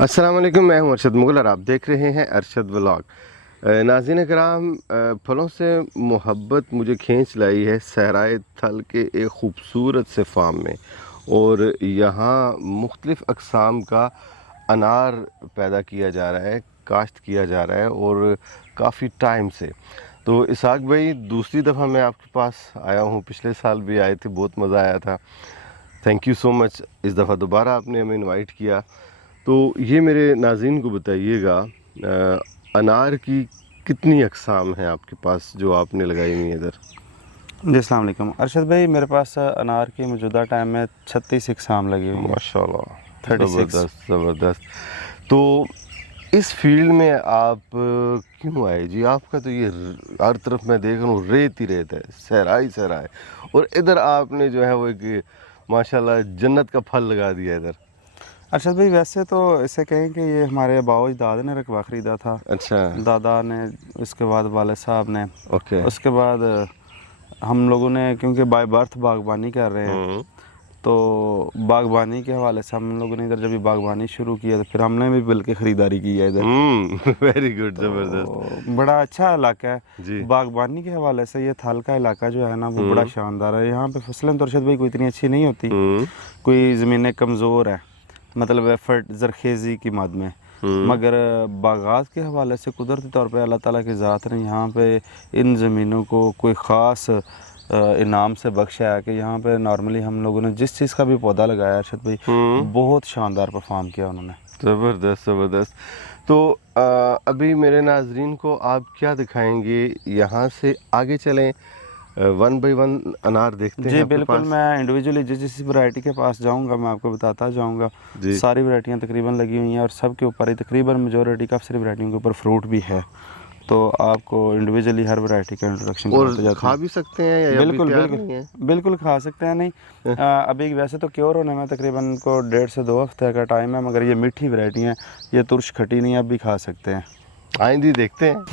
अस्सलाम वालेकुम, मैं हूं अरशद मुगल और आप देख रहे हैं अरशद व्लॉग। नाज़रीन कराम, फलों से मोहब्बत मुझे खींच लाई है सहराए थल के एक ख़ूबसूरत से फार्म में। और यहाँ मुख्तलिफ़ अक़साम का अनार पैदा किया जा रहा है, काश्त किया जा रहा है और काफ़ी टाइम से। तो इसहाक भाई, दूसरी दफ़ा मैं आपके पास आया हूँ। पिछले साल भी आए थे, बहुत मज़ा आया था। थैंक यू सो मच, इस दफ़ा दोबारा आपने हमें इनवाइट किया। तो ये मेरे नाज़रीन को बताइएगा, अनार की कितनी अक़साम हैं आपके पास जो आपने लगाई हुई है इधर? जी अस्सलाम वालेकुम अरशद भाई, मेरे पास अनार की मौजूदा टाइम में 36 अक़साम लगी हुई हैं। माशाल्लाह, 36। ज़बरदस्त ज़बरदस्त। तो इस फील्ड में आप क्यों आए जी? आपका तो ये हर तरफ मैं देख रहा हूँ रेत ही रेत है, सहरा ही सहरा है, और इधर आपने जो है वो एक माशाल्लाह जन्नत का फल लगा दिया इधर। अरशद भाई, वैसे तो इसे कहें कि ये हमारे बाओ दादा ने रकबा ख़रीदा था। अच्छा। दादा ने, उसके बाद वाले साहब ने, ओके। उसके बाद हम लोगों ने, क्योंकि बाय बर्थ बागबानी कर रहे हैं, तो बागबानी के हवाले से हम लोगों ने इधर जब बागबानी शुरू किया तो फिर हमने भी बल्कि ख़रीदारी की है इधर। वेरी गुड, तो ज़बरदस्त बड़ा अच्छा इलाका है जी। बागबानी के हवाले से। ये थल का इलाका जो है ना, वो बड़ा शानदार है। यहाँ पे फसलें तो अरशद भाई कोई इतनी अच्छी नहीं होती, कोई ज़मीनें कमज़ोर है, मतलब एफर्ट ज़रखेज़ी की मद में, मगर बागात के हवाले से कुदरती तौर पे अल्लाह ताला की ज़ात ने यहाँ पे इन ज़मीनों को कोई ख़ास इनाम से बख्शा है कि यहाँ पे नॉर्मली हम लोगों ने जिस चीज़ का भी पौधा लगाया अरशद भाई, बहुत शानदार परफॉर्म किया उन्होंने। ज़बरदस्त ज़बरदस्त। तो अभी मेरे नाजरीन को आप क्या दिखाएंगे? यहाँ से आगे चलें, वन बाई वन अनार देखते हैं जी आपके बिल्कुल, पास। मैं इंडिविजुअली जिस वैरायटी के पास जाऊंगा मैं आपको बताता जाऊंगा। सारी वैरायटियाँ तकरीबन लगी हुई हैं और सब के ऊपर ही तकरीबन मेजॉरिटी काफ़ी सारी वैरायटियों के ऊपर फ्रूट भी है, तो आपको इंडिविजुअली हर वैरायटी का इंट्रोडक्शन कराते जाते खा भी सकते हैं या बिल्कुल अभी बिल्कुल नहीं है? बिल्कुल खा सकते हैं। नहीं अभी वैसे तो क्योर होने में तकरीबन को 1.5 से 2 हफ्ते का टाइम है, मगर ये मीठी वैरायटी हैं, ये तुर्श खटी नहीं, अब भी खा सकते हैं। आइंदी देखते हैं।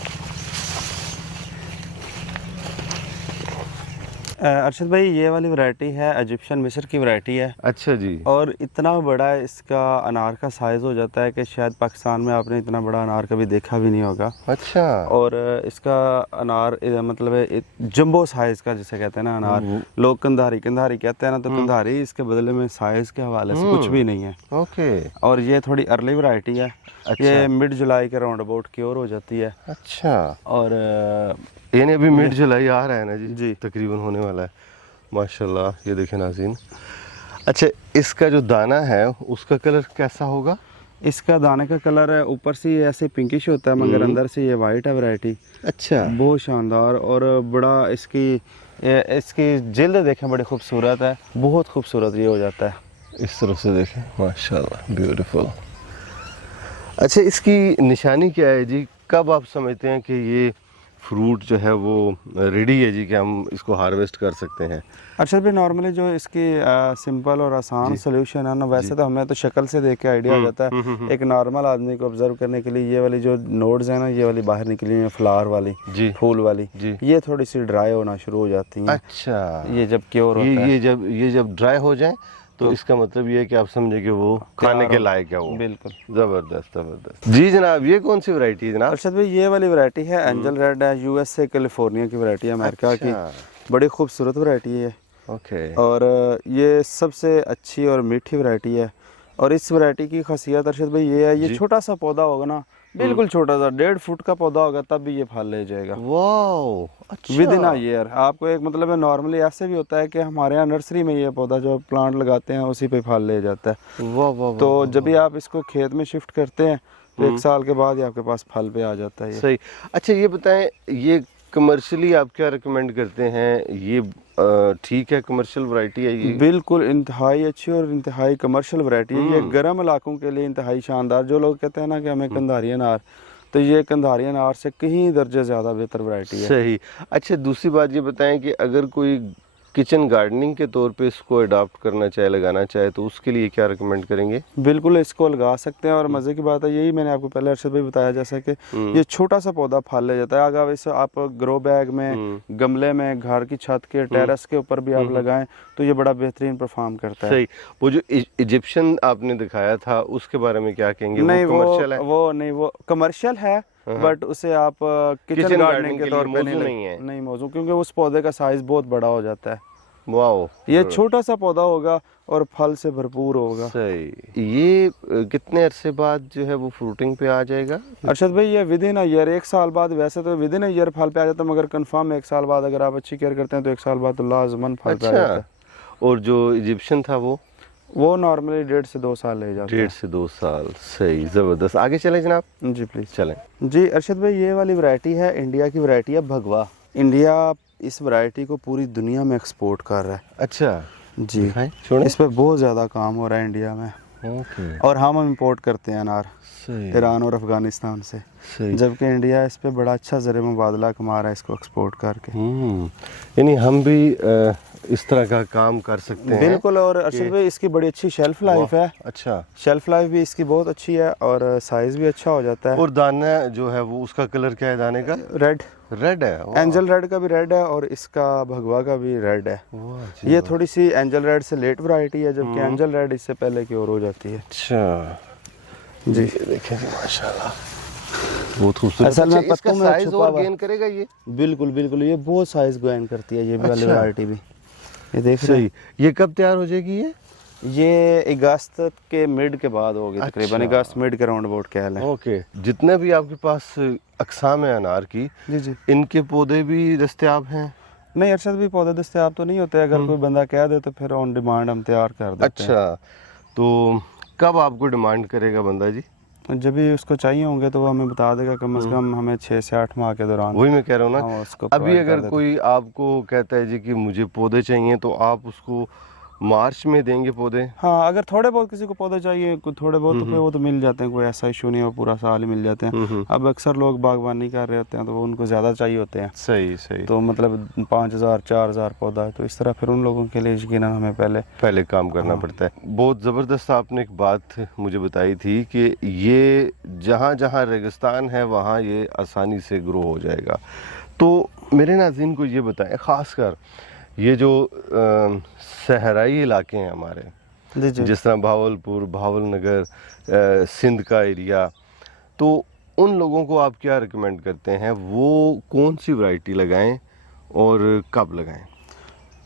अरशद भाई, ये वाली वैरायटी है इजिप्शियन मिस्र की वैरायटी है। अच्छा जी। और इतना बड़ा इसका अनार का साइज़ हो जाता है कि शायद पाकिस्तान में आपने इतना बड़ा अनार कभी देखा भी नहीं होगा। अच्छा। और इसका अनार मतलब जंबो साइज़ का जिसे कहते हैं ना अनार, लोग कंधारी कंधारी कहते हैं ना, तो कंधारी इसके बदले में साइज़ के हवाले से कुछ भी नहीं है। ओके। और ये थोड़ी अर्ली वैरायटी है। अच्छा। ये मिड जुलाई के राउंड अबाउट क्योर हो जाती है। अच्छा। और यानी अभी मिड जुलाई आ रहा है ना जी, तकरीबन होने वाला है। माशाल्लाह, ये देखें नाज़रीन। अच्छा, इसका जो दाना है उसका कलर कैसा होगा? इसका दाने का कलर है ऊपर से ऐसे पिंकिश होता है, मगर अंदर से ये वाइट है वैरायटी। अच्छा। बहुत शानदार। और बड़ा इसकी जिल्द देखें, बड़ी खूबसूरत है, बहुत खूबसूरत ये हो जाता है। इस तरफ से देखें, माशाल्लाह, ब्यूटीफुल। अच्छा, इसकी निशानी क्या है जी? कब आप समझते हैं कि ये फ्रूट जो है वो रेडी है जी, कि हम इसको हार्वेस्ट कर सकते हैं? अच्छा भी नॉर्मली जो इसकी सिंपल और आसान सोल्यूशन है ना, वैसे तो हमें तो शक्ल से देख के आइडिया आ जाता है। एक नॉर्मल आदमी को ऑब्जर्व करने के लिए ये वाली जो नोड्स है ना, ये वाली बाहर निकली हुई है, फ्लावर वाली जी, फूल वाली जी, ये थोड़ी सी ड्राई होना शुरू हो जाती है। अच्छा। ये जब क्योर होता है, ये जब ड्राई हो जाए तो इसका मतलब ये है कि आप समझे कि वो खाने के लायक है वो। बिल्कुल, ज़बरदस्त ज़बरदस्त। जी जनाब, ये कौन सी वैरायटी है जनाब? अरशद भाई, ये वाली वैरायटी है एंजल रेड है, यूएसए कैलिफोर्निया की वैरायटी है, अमेरिका की। बड़ी खूबसूरत वैरायटी है। ओके। और ये सबसे अच्छी और मीठी वैरायटी है। और इस वैरायटी की खासियत अरशद भाई ये है, ये छोटा सा पौधा होगा ना, बिल्कुल छोटा सा 1.5 फुट का पौधा होगा, तब भी ये फल ले जाएगा। वाह, अच्छा। With in a year. आपको एक मतलब है, नॉर्मली ऐसे भी होता है कि हमारे यहाँ नर्सरी में ये पौधा जो प्लांट लगाते हैं उसी पे फल ले जाता है। वाह वाह। तो जब भी आप इसको खेत में शिफ्ट करते हैं तो 1 साल के बाद ही आपके पास फल पे आ जाता है ये। सही। अच्छा, ये बताएं, ये कमर्शियली आप क्या रिकमेंड करते हैं? ये ठीक है, कमर्शियल वैरायटी है ये? बिल्कुल इंतहाई अच्छी और इंतहाई कमर्शियल वैरायटी है ये। गर्म इलाकों के लिए इंतहाई शानदार। जो लोग कहते हैं ना कि हमें कंधारी अनार, तो ये कंधारी अनार से कहीं दर्जे ज़्यादा बेहतर वैरायटी है। सही। अच्छा, दूसरी बात ये बताएं कि अगर कोई किचन गार्डनिंग के तौर पे इसको अडॉप्ट करना चाहे, लगाना चाहे, तो उसके लिए क्या रिकमेंड करेंगे? बिल्कुल इसको लगा सकते हैं। और मज़े की बात है, यही मैंने आपको पहले अरशद भाई बताया, जैसा कि ये छोटा सा पौधा फल ले जाता है। अगर इसे आप ग्रो बैग में, गमले में, घर की छत के, टेरेस के ऊपर भी आप लगाएं तो ये बड़ा बेहतरीन परफॉर्म करता है। सही। वो जो इजिप्शियन आपने दिखाया था उसके बारे में क्या कहेंगे? नहीं, वो कमर्शियल है? वो नहीं, वो कमर्शियल है, बट उसे आप किचन गार्डनिंग के तौर पे नहीं मौजू, क्योंकि उस पौधे का साइज बहुत बड़ा हो जाता है। वाओ, ये छोटा सा पौधा होगा और फल से भरपूर होगा। सही। ये कितने अरसे बाद जो है वो फ्रूटिंग पे आ जाएगा? अरशद भाई ये विद इन ईयर, 1 साल बाद। वैसे तो विद इन ईयर फल पे आ जाता है, मगर कंफर्म 1 साल बाद अगर आप अच्छी केयर करते हैं तो 1 साल बाद तो लाजमन फल पे आ जाता है। और जो इजिप्शियन था वो नॉर्मली 1.5 से 2 साल ले जाता है। 1.5 से 2 साल। सही, ज़बरदस्त। आगे चलें जनाब? जी प्लीज़ चलें। जी अरशद भाई, ये वाली वैरायटी है इंडिया की वैरायटी है भगवा। इंडिया इस वैरायटी को पूरी दुनिया में एक्सपोर्ट कर रहा है। अच्छा जी, छोड़ें। इस पर बहुत ज़्यादा काम हो रहा है इंडिया में। ओके। और हम इंपोर्ट करते हैं अनार सही। ईरान और अफ़गानिस्तान से, सही। जबकि इंडिया इस पे बड़ा अच्छा ज़र मुबादला कमा रहा है इसको एक्सपोर्ट करके। यानी हम भी इस तरह का काम कर सकते हैं। बिल्कुल। और अरशद भाई इसकी बड़ी अच्छी शेल्फ लाइफ है। अच्छा। शेल्फ लाइफ भी इसकी बहुत अच्छी है और साइज़ भी अच्छा हो जाता है। और दाना जो है वो, उसका कलर क्या है दाने का? रेड है। एंजल रेड का भी रेड है और इसका भगवा का भी रेड है। वाह, ये थोड़ी सी एंजल रेड से लेट वैरायटी है, जबकि एंजल रेड इससे पहले की ओर हो जाती है। अच्छा जी, देखें जी, माशाल्लाह बहुत खूबसूरत। असल में इसका पत्तों में साइज छुपा और हुआ। गेन करेगा ये? बिल्कुल बिल्कुल, ये बहुत साइज गेन करती है ये भी वाली अच्छा। वैरायटी भी। ये देख रहे हैं? ये कब तैयार हो जाएगी ये अगस्त के मिड के बाद होगी। अच्छा। तकरीबन अगस्त मिड के राउंड अबाउट कह लें। ओके। जितने भी आपके पास अक़साम है अनार की, जी जी, इनके पौधे भी दस्तयाब हैं? नहीं अरशद भी पौधे दस्तयाब तो नहीं होते। अगर कोई बंदा कह दे तो फिर ऑन डिमांड हम तैयार कर देते हैं। अच्छा, तो कब आपको डिमांड करेगा बंदा जी? जब भी उसको चाहिए होंगे तो वो हमें बता देगा। कम से कम हमें 6 से 8 माह के दौरान। वही मैं कह रहा हूँ ना, हाँ, उसको अभी provide कर अगर देते कोई आपको कहता है जी कि मुझे पौधे चाहिए, तो आप उसको मार्च में देंगे पौधे? हाँ, अगर थोड़े बहुत किसी को पौधे चाहिए, थोड़े बहुत तो फिर वो तो मिल जाते हैं, कोई ऐसा इशू नहीं है, वो पूरा साल ही मिल जाते हैं। अब अक्सर लोग बागवानी कर रहे होते हैं तो वो उनको ज़्यादा चाहिए होते हैं। सही। तो मतलब 5000 4000 पौधा है, तो इस तरह फिर उन लोगों के लिए यकीनन हमें पहले काम करना पड़ता है। बहुत ज़बरदस्त आपने एक बात मुझे बताई थी कि ये जहाँ जहाँ रेगिस्तान है वहाँ ये आसानी से ग्रो हो जाएगा। तो मेरे नाज़रीन को ये बताएं, ख़ासकर ये जो सहराई इलाके हैं हमारे, जी जी, जिस तरह भावलपुर, भावलनगर, सिंध का एरिया, तो उन लोगों को आप क्या रिकमेंड करते हैं? वो कौन सी वैरायटी लगाएं और कब लगाएं?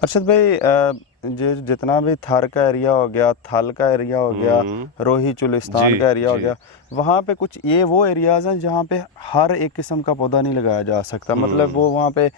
अरशद भाई जो जितना भी थार का एरिया हो गया, थाल का एरिया हो गया, रोही चुलिस्तान का एरिया हो गया, वहाँ पे कुछ ये वो एरियाज़ हैं जहाँ पे हर एक किस्म का पौधा नहीं लगाया जा सकता। मतलब वो वहाँ पे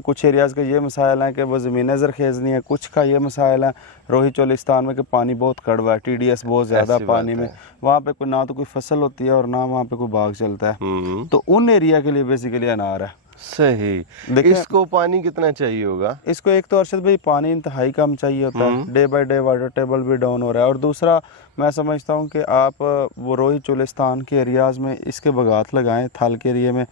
कुछ एरियाज़ का ये मसाइल हैं कि वो ज़मीनें ज़रखेज़ नहीं है, कुछ का ये मसाइल है रोही चुलिस्तान में कि पानी बहुत कड़वा है, TDS बहुत ज़्यादा पानी में, वहाँ पे कोई ना तो कोई फसल होती है और ना वहाँ पे कोई बाग चलता है। तो उन एरिया के लिए बेसिकली अनार है। सही। इसको पानी कितना चाहिए होगा? इसको एक तो अरशद भाई पानी इंतहाई कम चाहिए होता है, day by day water table भी डाउन हो रहा है। और दूसरा मैं समझता हूँ कि आप वो रोही चुलिस्तान के एरियाज़ में इसके बगात लगाएं, थाल के एरिया में।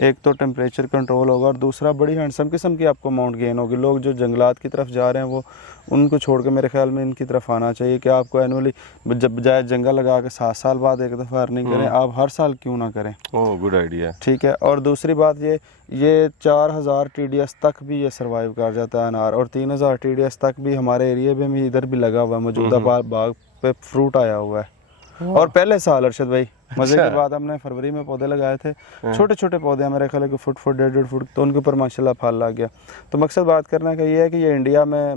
एक तो टेम्परेचर कंट्रोल होगा और दूसरा बड़ी हैंडसम किस्म की आपको अमाउंट गेन होगी। लोग जो जंगलात की तरफ जा रहे हैं वो उनको छोड़ के मेरे ख्याल में इनकी तरफ आना चाहिए कि आपको एनुअली जब बजाय जंगल लगा के 7 साल बाद एक दफ़ा अर्निंग करें, आप हर साल क्यों ना करें। ओह, गुड आइडिया। ठीक है। और दूसरी बात ये 4000 TDS तक भी ये सर्वाइव कर जाता है अनार, और 3000 TDS तक भी हमारे एरिया में भी इधर भी लगा हुआ है। मौजूदा बाग पे फ्रूट आया हुआ है। और पहले साल अरशद भाई मज़े की बात, हमने फरवरी में पौधे लगाए थे, छोटे छोटे पौधे हैं, मेरे ख्याल है कि फुट 1.5 फुट, तो उनके ऊपर माशाल्लाह फल लग गया। तो मकसद बात करने का ये है कि ये इंडिया में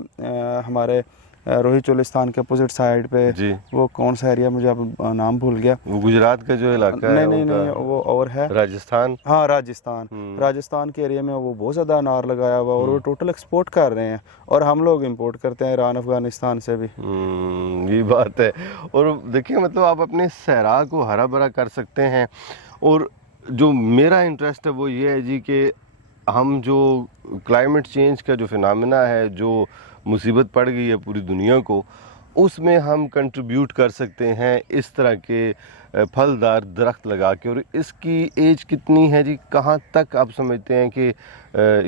हमारे रोही चुलिस्तान के अपोजिट साइड पे जी, वो कौन सा एरिया, मुझे अब नाम भूल गया। वो गुजरात का जो इलाका है? नहीं, वो और है, राजस्थान। हाँ राजस्थान के एरिया में वो बहुत ज़्यादा अनार लगाया हुआ और वो टोटल एक्सपोर्ट कर रहे हैं, और हम लोग इंपोर्ट करते हैं ईरान अफगानिस्तान से भी। ये बात है। और देखिए, मतलब आप अपने सहरा को हरा भरा कर सकते हैं। और जो मेरा इंटरेस्ट है वो ये है जी कि हम जो क्लाइमेट चेंज का जो फिनोमेना है, जो मुसीबत पड़ गई है पूरी दुनिया को, उसमें हम कंट्रीब्यूट कर सकते हैं इस तरह के फलदार दरख्त लगा के। और इसकी एज कितनी है जी, कहाँ तक आप समझते हैं कि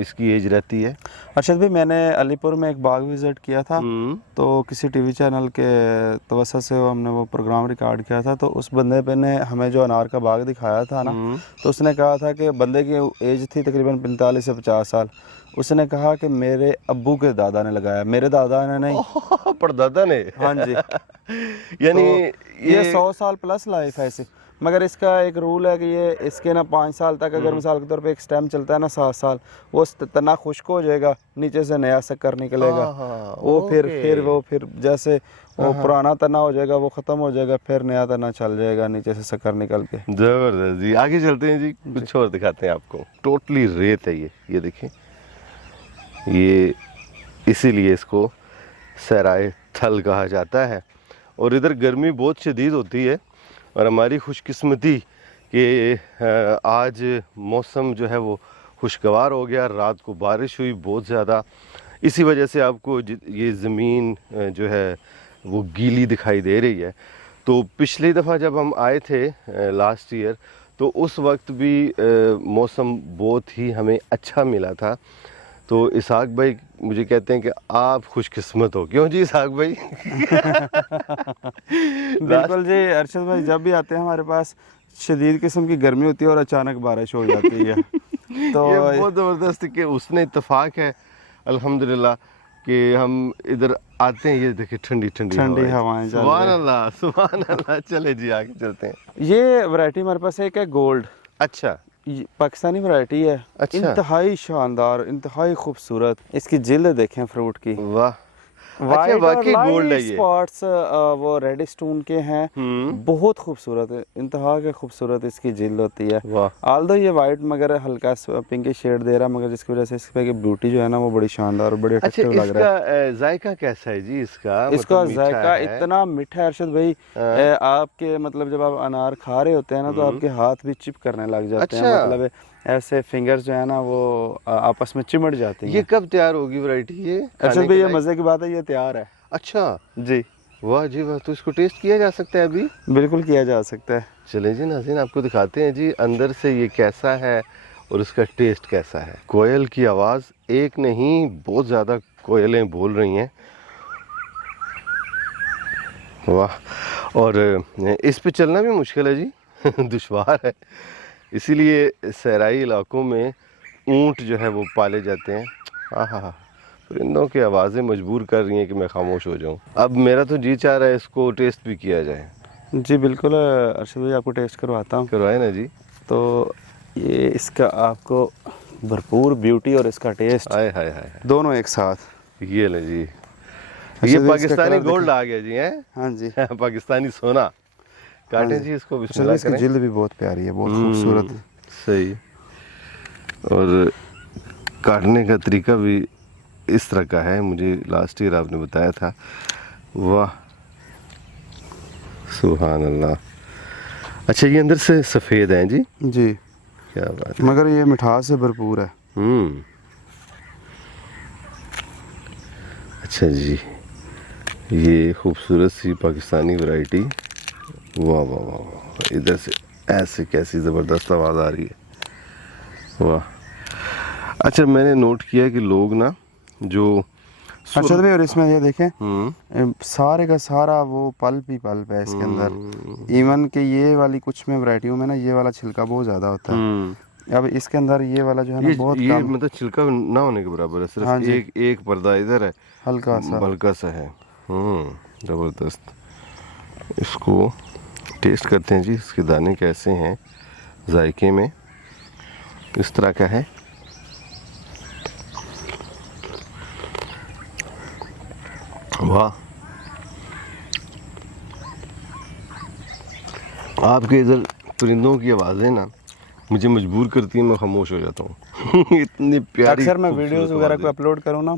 इसकी एज रहती है? अरशद भाई, मैंने अलीपुर में एक बाग विज़िट किया था, तो किसी टीवी चैनल के तवज्जो से हमने वो प्रोग्राम रिकॉर्ड किया था। तो उस बंदे पे ने हमें जो अनार का बाग दिखाया था ना, तो उसने कहा था कि बंदे की एज थी तकरीबन 45 से 50 साल। उसने कहा कि मेरे अब्बू के दादा ने लगाया, मेरे दादा ने नहीं। परदादा ने? हाँ जी। यानी तो ये 100 साल प्लस लाइफ है ऐसे। मगर इसका एक रूल है कि ये इसके ना 5 साल तक, अगर मिसाल के तौर पे एक स्टेम चलता है ना 7 साल, वो तना खुश्क हो जाएगा, नीचे से नया शक्कर निकलेगा। वो फिर जैसे वो पुराना तना हो जाएगा, वो ख़त्म हो जाएगा, फिर नया तना चल जाएगा नीचे से शक्कर निकल के। ज़बरदस्त जी। आगे चलते हैं जी, कुछ और दिखाते हैं आपको। टोटली रेत है ये देखें, ये इसीलिए इसको सहराए थल कहा जाता है। और इधर गर्मी बहुत शदीद होती है, और हमारी खुशकिस्मती कि आज मौसम जो है वो खुशगवार हो गया, रात को बारिश हुई बहुत ज़्यादा, इसी वजह से आपको ये ज़मीन जो है वो गीली दिखाई दे रही है। तो पिछली दफ़ा जब हम आए थे लास्ट ईयर, तो उस वक्त भी मौसम बहुत ही हमें अच्छा मिला था। तो इसहाक भाई मुझे कहते हैं कि आप खुशकिस्मत हो। क्यों जी इसहाक भाई? बिल्कुल जी अरशद भाई, जब भी आते हैं हमारे पास शदीद किस्म की गर्मी होती है और अचानक बारिश हो जाती है। तो ये बहुत ज़बरदस्त कि उसने इत्तेफाक है अल्हम्दुलिल्लाह कि हम इधर आते हैं। ये देखिए ठंडी ठंडी हवाएं। सुभान अल्लाह, सुभान अल्लाह। चले जी आगे चलते हैं। ये वैरायटी हमारे पास एक है गोल्ड। अच्छा, पाकिस्तानी वैरायटी है। अच्छा। इंतहाई शानदार, इंतहाई खूबसूरत। इसकी जिल्द देखें फ्रूट की, वाह। वाइट वाकई और गोल्ड है लाइट ये। स्पॉट्स वो रेड स्टोन के हैं। बहुत खूबसूरत है, इंतहा के खूबसूरत इसकी जिल्द होती है। आल्दो ये वाइट मगर हल्का पिंक शेड दे रहा है, मगर जिसकी वजह से इसकी ब्यूटी जो है ना वो बड़ी शानदार और बड़ी अट्रैक्टिव लग रहा है। इसका जायका कैसा है जी? इसका इसका जायका इतना मीठा है अरशद भाई, आपके मतलब जब आप अनार खा रहे होते हैं ना, तो आपके हाथ भी चिप करने लग जाते हैं। मतलब ऐसे फिंगर्स जो है ना वो आपस में चिमट जाते हैं। ये कब तैयार होगी वैरायटी ये? अरशद भाई, ये मजे की बात है, ये तैयार है। अच्छा जी, वाह जी वाह। तो इसको टेस्ट किया जा सकता है अभी? बिल्कुल किया जा सकता है। चलें जी नाज़रीन, आपको दिखाते हैं जी अंदर से ये कैसा है और उसका टेस्ट कैसा है। कोयल की आवाज़ एक नहीं, बहुत ज़्यादा कोयलें बोल रही हैं। वाह। और इस पे चलना भी मुश्किल है जी दुश्वार है। इसीलिए सहराई इलाकों में ऊंट जो है वो पाले जाते हैं। हाँ, परिंदों की आवाज़ें मजबूर कर रही हैं कि मैं खामोश हो जाऊं। अब मेरा तो जी चाह रहा है इसको टेस्ट भी किया जाए। जी बिल्कुल अरशद भाई, आपको टेस्ट करवाता हूँ। करवाए ना जी। तो ये इसका आपको भरपूर ब्यूटी और इसका टेस्ट, हाय हाय हाय, दोनों एक साथ। ये ले जी, ये पाकिस्तानी गोल्ड आ गया जी। हैं? हाँ जी। पाकिस्तानी सोना। काटें जी इसको, बिस्मिल्लाह इसकी करें। जिल्द भी बहुत प्यारी है, बहुत खूबसूरत। सही। और काटने का तरीका भी इस तरह का है, मुझे लास्ट ईयर आपने बताया था। वाह, सुभान अल्लाह। अच्छा, ये अंदर से सफ़ेद हैं जी? जी, क्या बात है। मगर ये मिठास से भरपूर है। अच्छा जी, ये खूबसूरत सी पाकिस्तानी वैरायटी। वाह वाह वाह वाह, इधर से ऐसे कैसी ज़बरदस्त आवाज़ आ रही है। वाह। अच्छा, मैंने नोट किया कि लोग ना जो अच्छा भाई, और इसमें ये देखें सारे का सारा वो पल्प ही पल्प है इसके अंदर। इवन कि ये वाली कुछ में वैरायटियों में ना ये वाला छिलका बहुत ज़्यादा होता है। अब इसके अंदर ये वाला जो है ना बहुत ये कम, मतलब छिलका ना होने के बराबर है। सिर्फ एक पर्दा इधर है, हल्का सा है। ज़बरदस्त। इसको टेस्ट करते हैं जी, इसके दाने कैसे हैं जायके में। इस तरह का है। वाह, आपके इधर परिंदों की आवाज़ें ना मुझे मजबूर करती हैं, मैं खामोश हो जाता हूँ इतनी प्यारी। अक्सर मैं वीडियोस वगैरह को अपलोड करूँ ना,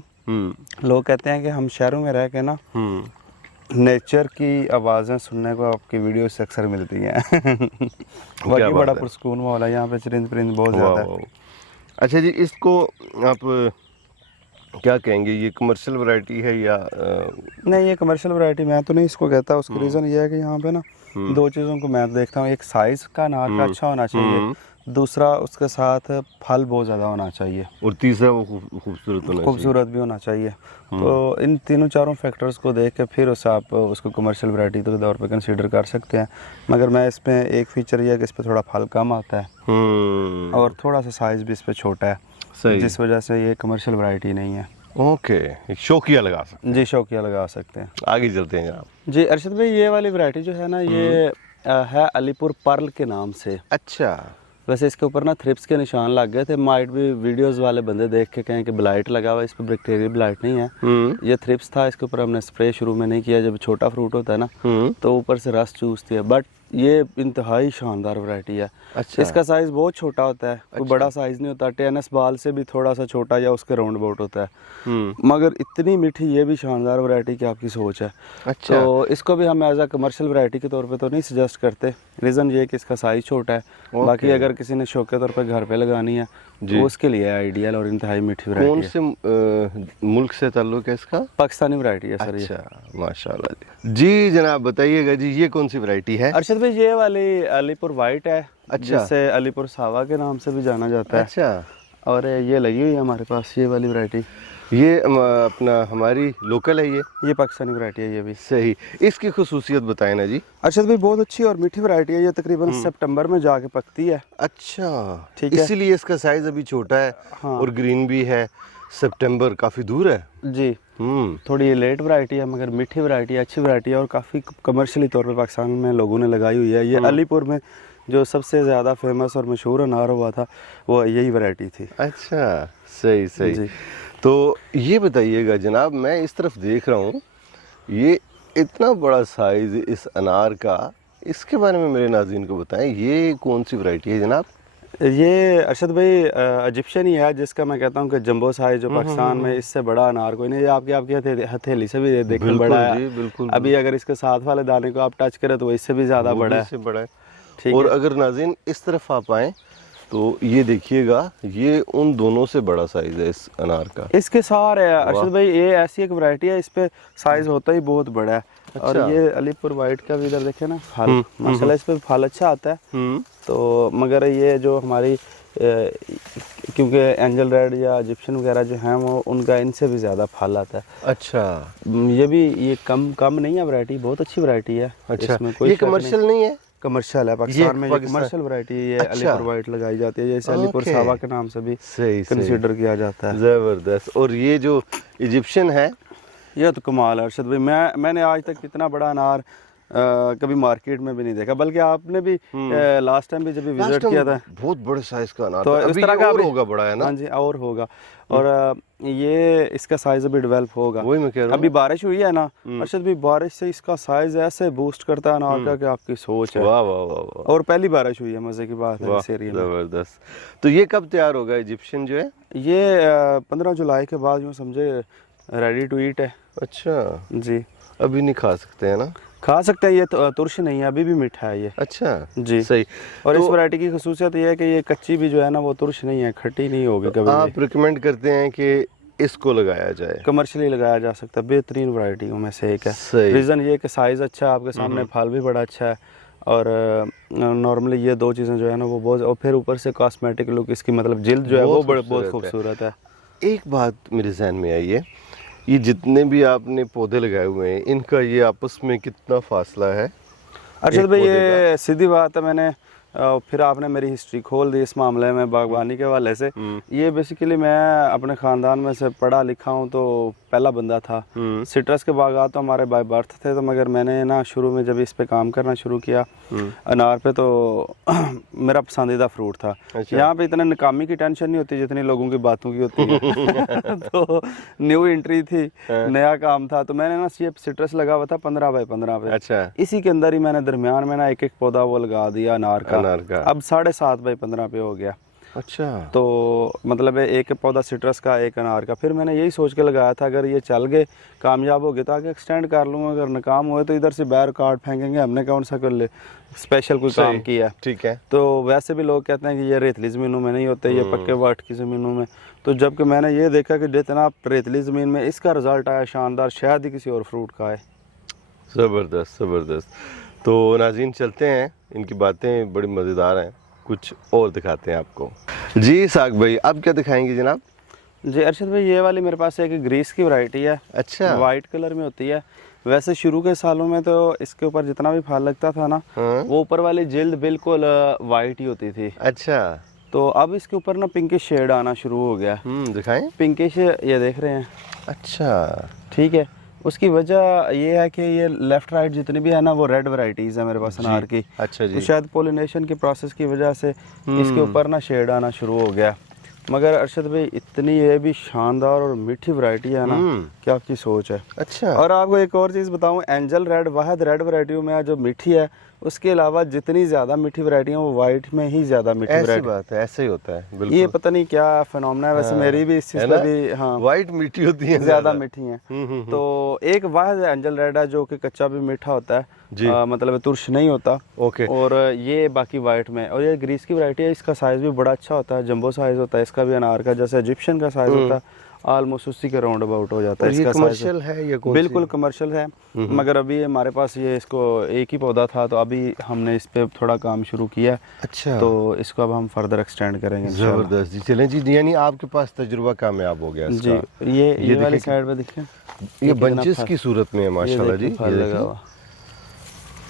लोग कहते हैं कि हम शहरों में रह के ना नेचर की आवाज़ें सुनने को आपकी वीडियो से अक्सर मिलती हैं बाकी बड़ा पुरस्कून माहौल है यहाँ पे, चरिंद परिंद बहुत ज़्यादा है। अच्छा जी, इसको आप क्या कहेंगे, ये कमर्शियल वैरायटी है या नहीं, ये कमर्शियल वैरायटी मैं तो नहीं इसको कहता। उसका रीज़न ये है कि यहाँ पे ना दो चीज़ों को मैं देखता हूँ। एक साइज़ का अनार का अच्छा होना चाहिए, दूसरा उसके साथ फल बहुत ज़्यादा होना चाहिए, और तीसरा वो खूबसूरत होना खूबसूरत भी होना चाहिए। तो इन तीनों चारों फैक्टर्स को देख के फिर उसे आप उसको कमर्शियल वैरायटी के तौर पे कंसीडर कर सकते हैं। मगर मैं इसमें एक फ़ीचर ये है कि इस पर थोड़ा फल कम आता है और थोड़ा सा साइज़ भी इस पर छोटा है, सही, जिस वजह से ये कमर्शियल वैरायटी नहीं है। ओके, एक शौकिया लगा सकते जी, शौकिया लगा सकते हैं। आगे चलते हैं जनाब। जी अरशद भाई, ये वाली वैरायटी जो है ना, ये है अलीपुर पर्ल के नाम से। अच्छा, वैसे इसके ऊपर ना थ्रिप्स के निशान लग गए थे, माइट भी वीडियोस वाले बंदे देख के कहें कि ब्लाइट लगा हुआ है। इस पर बैक्टीरियल ब्लाइट नहीं है, ये थ्रिप्स था। इसके ऊपर हमने स्प्रे शुरू में नहीं किया। जब छोटा फ्रूट होता है ना तो ऊपर से रस चूसती है, बट ये इंतहाई शानदार वैरायटी है। अच्छा, इसका साइज़ बहुत छोटा होता है, कोई बड़ा साइज़ नहीं होता। टेनिस बॉल से भी थोड़ा सा छोटा या उसके राउंड अबाउट होता है, मगर इतनी मीठी ये भी शानदार वैरायटी की आपकी सोच है। अच्छा, तो इसको भी हम एज अ कमर्शियल वैरायटी के तौर पे तो नहीं सजेस्ट करते। रीज़न ये है कि इसका साइज़ छोटा है। बाकी अगर किसी ने शौक के तौर पे घर पे लगानी है तो उसके लिए आइडियल और इंतहाई मीठी वैरायटी कौन है। से मुल्क से ताल्लुक है इसका? पाकिस्तानी वैरायटी है सर। अच्छा, माशाल्लाह जी जनाब, बताइएगा जी, ये कौन सी वैरायटी है? अरशद भाई, ये वाली अलीपुर वाइट है, अच्छा, जिसे अलीपुर सावा के नाम से भी जाना जाता है। अच्छा, और ये लगी हुई है हमारे पास, ये वाली वैरायटी। ये अपना हमारी लोकल है ये पाकिस्तानी वैरायटी है ये भी। सही, इसकी खुसूसियत बताएं ना जी। अरशद भाई, बहुत अच्छी और मीठी वैरायटी है। ये तकरीबन सितंबर में जाके पकती है। अच्छा, ठीक है, इसीलिए इसका साइज अभी छोटा है। हाँ। और ग्रीन भी है। सितंबर काफी दूर है जी। थोड़ी लेट वैरायटी है, मगर मीठी वैरायटी है, अच्छी वैरायटी है और काफ़ी कमर्शियली तौर पे पाकिस्तान में लोगों ने लगाई हुई है। ये अलीपुर में जो सबसे ज़्यादा फेमस और मशहूर अनार हुआ था वो यही वैरायटी थी। अच्छा, सही सही जी। तो ये बताइएगा जनाब, मैं इस तरफ देख रहा हूँ, ये इतना बड़ा साइज इस अनार का, इसके बारे में मेरे नाज़रीन को बताएं, ये कौन सी वैरायटी है जनाब? ये अरशद भाई इजिप्शियन ही है, जिसका मैं कहता हूँ कि जंबो साइज जो पाकिस्तान में इससे बड़ा अनार कोई नहीं। ये आपकी हथेली से भी देखने बड़ा है। जी, बिल्कुल। अभी अगर इसके साथ वाले दाने को आप टच करें तो वो इससे भी ज़्यादा बड़ा है। इससे बड़ा है। ठीक और है। अगर नाज़रीन इस तरफ आप आएँ तो ये देखिएगा, ये उन दोनों से बड़ा साइज है इस अनार का। इसके सारे अरशद भाई, ये ऐसी एक वैरायटी है, इस पे साइज होता ही बहुत बड़ा है। अच्छा। और ये अलीपुर वाइट का भी इधर देखे ना फल, माशाल्लाह इस पे फल अच्छा आता है। तो मगर ये जो हमारी क्योंकि एंजल रेड या इजिप्शियन वगैरह जो हैं वो उनका इनसे भी ज़्यादा फल आता है। अच्छा, ये कम नहीं है, वैरायटी बहुत अच्छी वैरायटी है। अच्छा, इसमें कोई ये शक कमर्शियल नहीं है? कमर्शियल है पाकिस्तान में, ये कमर्शियल वैरायटी है। अच्छा। अलीपुर वाइट लगाई जाती है, जैसे अलीपुर सावा के नाम से भी सही कंसीडर किया जाता है। ज़बरदस्त। और ये जो इजिप्शियन है, यह तो कमाल है अरशद भाई। मैंने आज तक इतना बड़ा अनार कभी मार्केट में भी नहीं देखा, बल्कि आपने भी लास्ट टाइम भी जब विजिट किया था बहुत बड़े साइज का अनार तो था। इस अभी तरह ये का और होगा बड़ा, है ना? हाँ जी, और होगा। और ये इसका साइज अभी डेवलप होगा। वही मैं कह रहा हूँ। अभी बारिश हुई है ना अरशद भाई, बारिश से इसका साइज ऐसे बूस्ट करता है अनार का कि आपकी सोच है। वाह वाह वाह वाह। और पहली बारिश हुई है, मजे की बात है इस एरिया में। जबरदस्त। तो ये कब तैयार होगा इजिप्शियन जो है? ये 15 जुलाई के बाद यूँ समझे रेडी टू ईट है। अच्छा जी, अभी नहीं खा सकते हैं ना? खा सकते हैं। ये तो तुर्श नहीं है, अभी भी मीठा है ये। अच्छा जी सही। और तो इस वैरायटी की खासियत ये है कि ये कच्ची भी जो है ना वो तुर्श नहीं है, खट्टी नहीं होगी कभी भी। आप रिकमेंड करते हैं कि इसको लगाया जाए? कमर्शियली लगाया जा सकता है, बेहतरीन वैरायटियों में से एक है। सही। रीज़न ये है कि साइज़ अच्छा है आपके सामने, फल भी बड़ा अच्छा है। और नॉर्मली ये दो चीज़ें जो है ना वो बहुत, और फिर ऊपर से कॉस्मेटिक लुक इसकी, मतलब जिल्द जो है वो बहुत खूबसूरत है। एक बात मेरे जहन में आई है, ये जितने भी आपने पौधे लगाए हुए हैं, इनका ये आपस में कितना फासला है? अरशद भाई, ये सीधी बात है, मैंने फिर आपने मेरी हिस्ट्री खोल दी इस मामले में बागवानी के हवाले से। ये बेसिकली मैं अपने ख़ानदान में से पढ़ा लिखा हूँ, तो पहला बंदा था। सिट्रस के बागात तो हमारे बाय बर्थ थे, तो मगर मैंने ना शुरू में जब इस पे काम करना शुरू किया अनार पे, तो मेरा पसंदीदा फ्रूट था। अच्छा। यहाँ पे इतने नाकामी की टेंशन नहीं होती जितनी लोगों की बातों की होती है। तो न्यू एंट्री थी, नया काम था, तो मैंने ना ये सिट्रस लगा हुआ था 15 बाय 15 पे। अच्छा। इसी के अंदर ही मैंने दरमियान में ना एक पौधा वो लगा दिया अनार का। अब 7.5 बाय 15 पे हो गया। अच्छा। तो मतलब एक पौधा सिट्रस का, एक अनार का। फिर मैंने यही सोच के लगाया था अगर ये चल गए, कामयाब हो गए तो आगे एक्सटेंड कर लूँगा, अगर नाकाम हुए तो इधर से बाहर काट फेंकेंगे, हमने कौन सा कर ले स्पेशल कोई काम किया। ठीक है। तो वैसे भी लोग कहते हैं कि ये रेतली ज़मीनों में नहीं होते, ये पक्के वाट की ज़मीनों में तो जबकि मैंने ये देखा कि जितना रेतली ज़मीन में इसका रिज़ल्ट आया शानदार, शायद ही किसी और फ्रूट का आए। ज़बरदस्त ज़बरदस्त। तो नाज़रीन चलते हैं, इनकी बातें बड़ी मज़ेदार हैं, कुछ और दिखाते हैं आपको। जी साक भाई, अब क्या दिखाएंगे जनाब? जी अरशद भाई, ये वाली मेरे पास एक ग्रीस की वैरायटी है। अच्छा, वाइट कलर में होती है। वैसे शुरू के सालों में तो इसके ऊपर जितना भी फल लगता था ना, हाँ? वो ऊपर वाली जिल्द बिल्कुल वाइट ही होती थी। अच्छा, तो अब इसके ऊपर ना पिंकिश शेड आना शुरू हो गया। दिखाएं। पिंकिश ये देख रहे हैं, अच्छा, ठीक है। उसकी वजह ये है कि ये लेफ्ट राइट जितनी भी है ना, वो रेड वैरायटीज़ है मेरे पास अनार की। अच्छा तो जी। शायद पोलिनेशन की प्रोसेस की वजह से इसके ऊपर ना शेड आना शुरू हो गया। मगर अरशद भाई, इतनी ये भी शानदार और मीठी वैरायटी है ना कि आपकी सोच है। अच्छा, और आपको एक और चीज़ बताऊं, एंजल रेड वाहिद रेड वैरायटियों में जो मीठी है, उसके अलावा जितनी ज़्यादा मीठी वैरायटी है वो वाइट में ही ज़्यादा मीठी ऐसी वैरायटी। बात है, ऐसे ही होता है बिल्कुल। ये पता नहीं क्या फिनोमेना है, वैसे मेरी भी इस चीज़ है पे ना? भी हाँ वाइट मीठी होती है ज़्यादा मीठी हैं। हम्म। तो एक वाहिद एंजल रेड है जो कि कच्चा भी मीठा होता है, जी। मतलब तुर्श नहीं होता। ओके। और ये बाकी वाइट में, और ये ग्रीस की वैरायटी है, इसका साइज़ भी बड़ा अच्छा होता है, जंबो साइज़ होता है इसका भी अनार का, जैसे इजिप्शियन का साइज़ होता है, ऑलमोस्ट उसी के राउंड अबाउट हो जाता है और ये इसका कमर्शियल साइज़। है या कौन बिल्कुल कमर्शियल है, मगर अभी हमारे पास ये इसको एक ही पौधा था, तो अभी हमने इस पे थोड़ा काम शुरू किया। अच्छा, तो इसको अब हम फर्दर एक्सटेंड करेंगे इंशाल्लाह। जबरदस्त जी। चलें जी, यानी आपके पास तजुर्बा कामयाब हो गया जी, इसका। ये वाली देखिए साइड पे देखिए, ये कितना बंचेस फल- की सूरत में है माशाल्लाह जी। ये देखिए फल ये लगा देखिए। हुआ।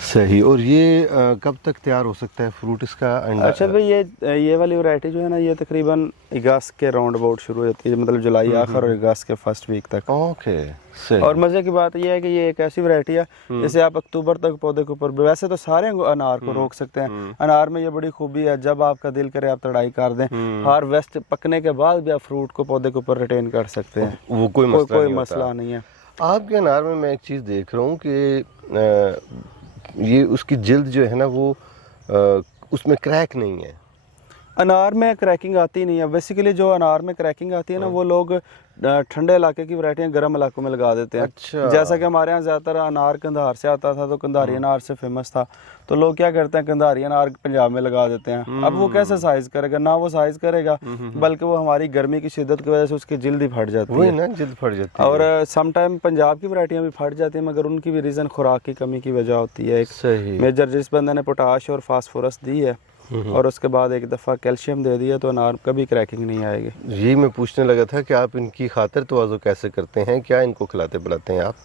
सही। और ये कब तक तैयार हो सकता है फ्रूट इसका अंडा? अच्छा भाई, ये वाली वैरायटी जो है ना, ये तकरीबन अगस्त के राउंड अबाउट शुरू होती है, मतलब जुलाई आखिर और अगस्त के फर्स्ट वीक तक। ओके, सही। और मज़े की बात यह है कि ये एक ऐसी वैरायटी है जैसे आप अक्टूबर तक पौधे के ऊपर, वैसे तो सारे अनार को रोक सकते हैं, अनार में ये बड़ी खूबी है, जब आपका दिल करे आप तड़ाई कर दें, हार्वेस्ट पकने के बाद भी आप फ्रूट को पौधे के ऊपर रिटेन कर सकते हैं, वो कोई मसला कोई नहीं मसला होता। नहीं है। आपके अनार में मैं एक चीज़ देख रहा हूँ कि ये उसकी जिल्द जो है ना वो उसमें क्रैक नहीं है। अनार में क्रैकिंग आती नहीं है। बेसिकली जो अनार में क्रैकिंग आती है ना, वो लोग ठंडे इलाके की वैरायटियाँ गर्म इलाकों में लगा देते हैं। अच्छा। जैसा कि हमारे यहाँ ज़्यादातर अनार कंधार से आता था, तो कंधारी अनार से फेमस था, तो लोग क्या करते हैं, कंधारी अनार पंजाब में लगा देते हैं। अब वो कैसे साइज़ करेगा, ना वो साइज़ करेगा, बल्कि वो हमारी गर्मी की शिद्दत की वजह से उसकी जिल्द ही फट जाती वही है। ना, जिल्द फट जाती है। और सम टाइम पंजाब की वैरायटियाँ भी फट जाती हैं, मगर उनकी भी रीज़न खुराक की कमी की वजह होती है। एक सही। मेजर, जिस बंदे ने पोटाश और फास्फोरस दी है और उसके बाद एक दफ़ा कैल्शियम दे दिया, तो अनार कभी क्रैकिंग नहीं आएगी। यही मैं पूछने लगा था कि आप इनकी खातिर तवाज़ो कैसे करते हैं, क्या इनको खिलाते पिलाते हैं आप?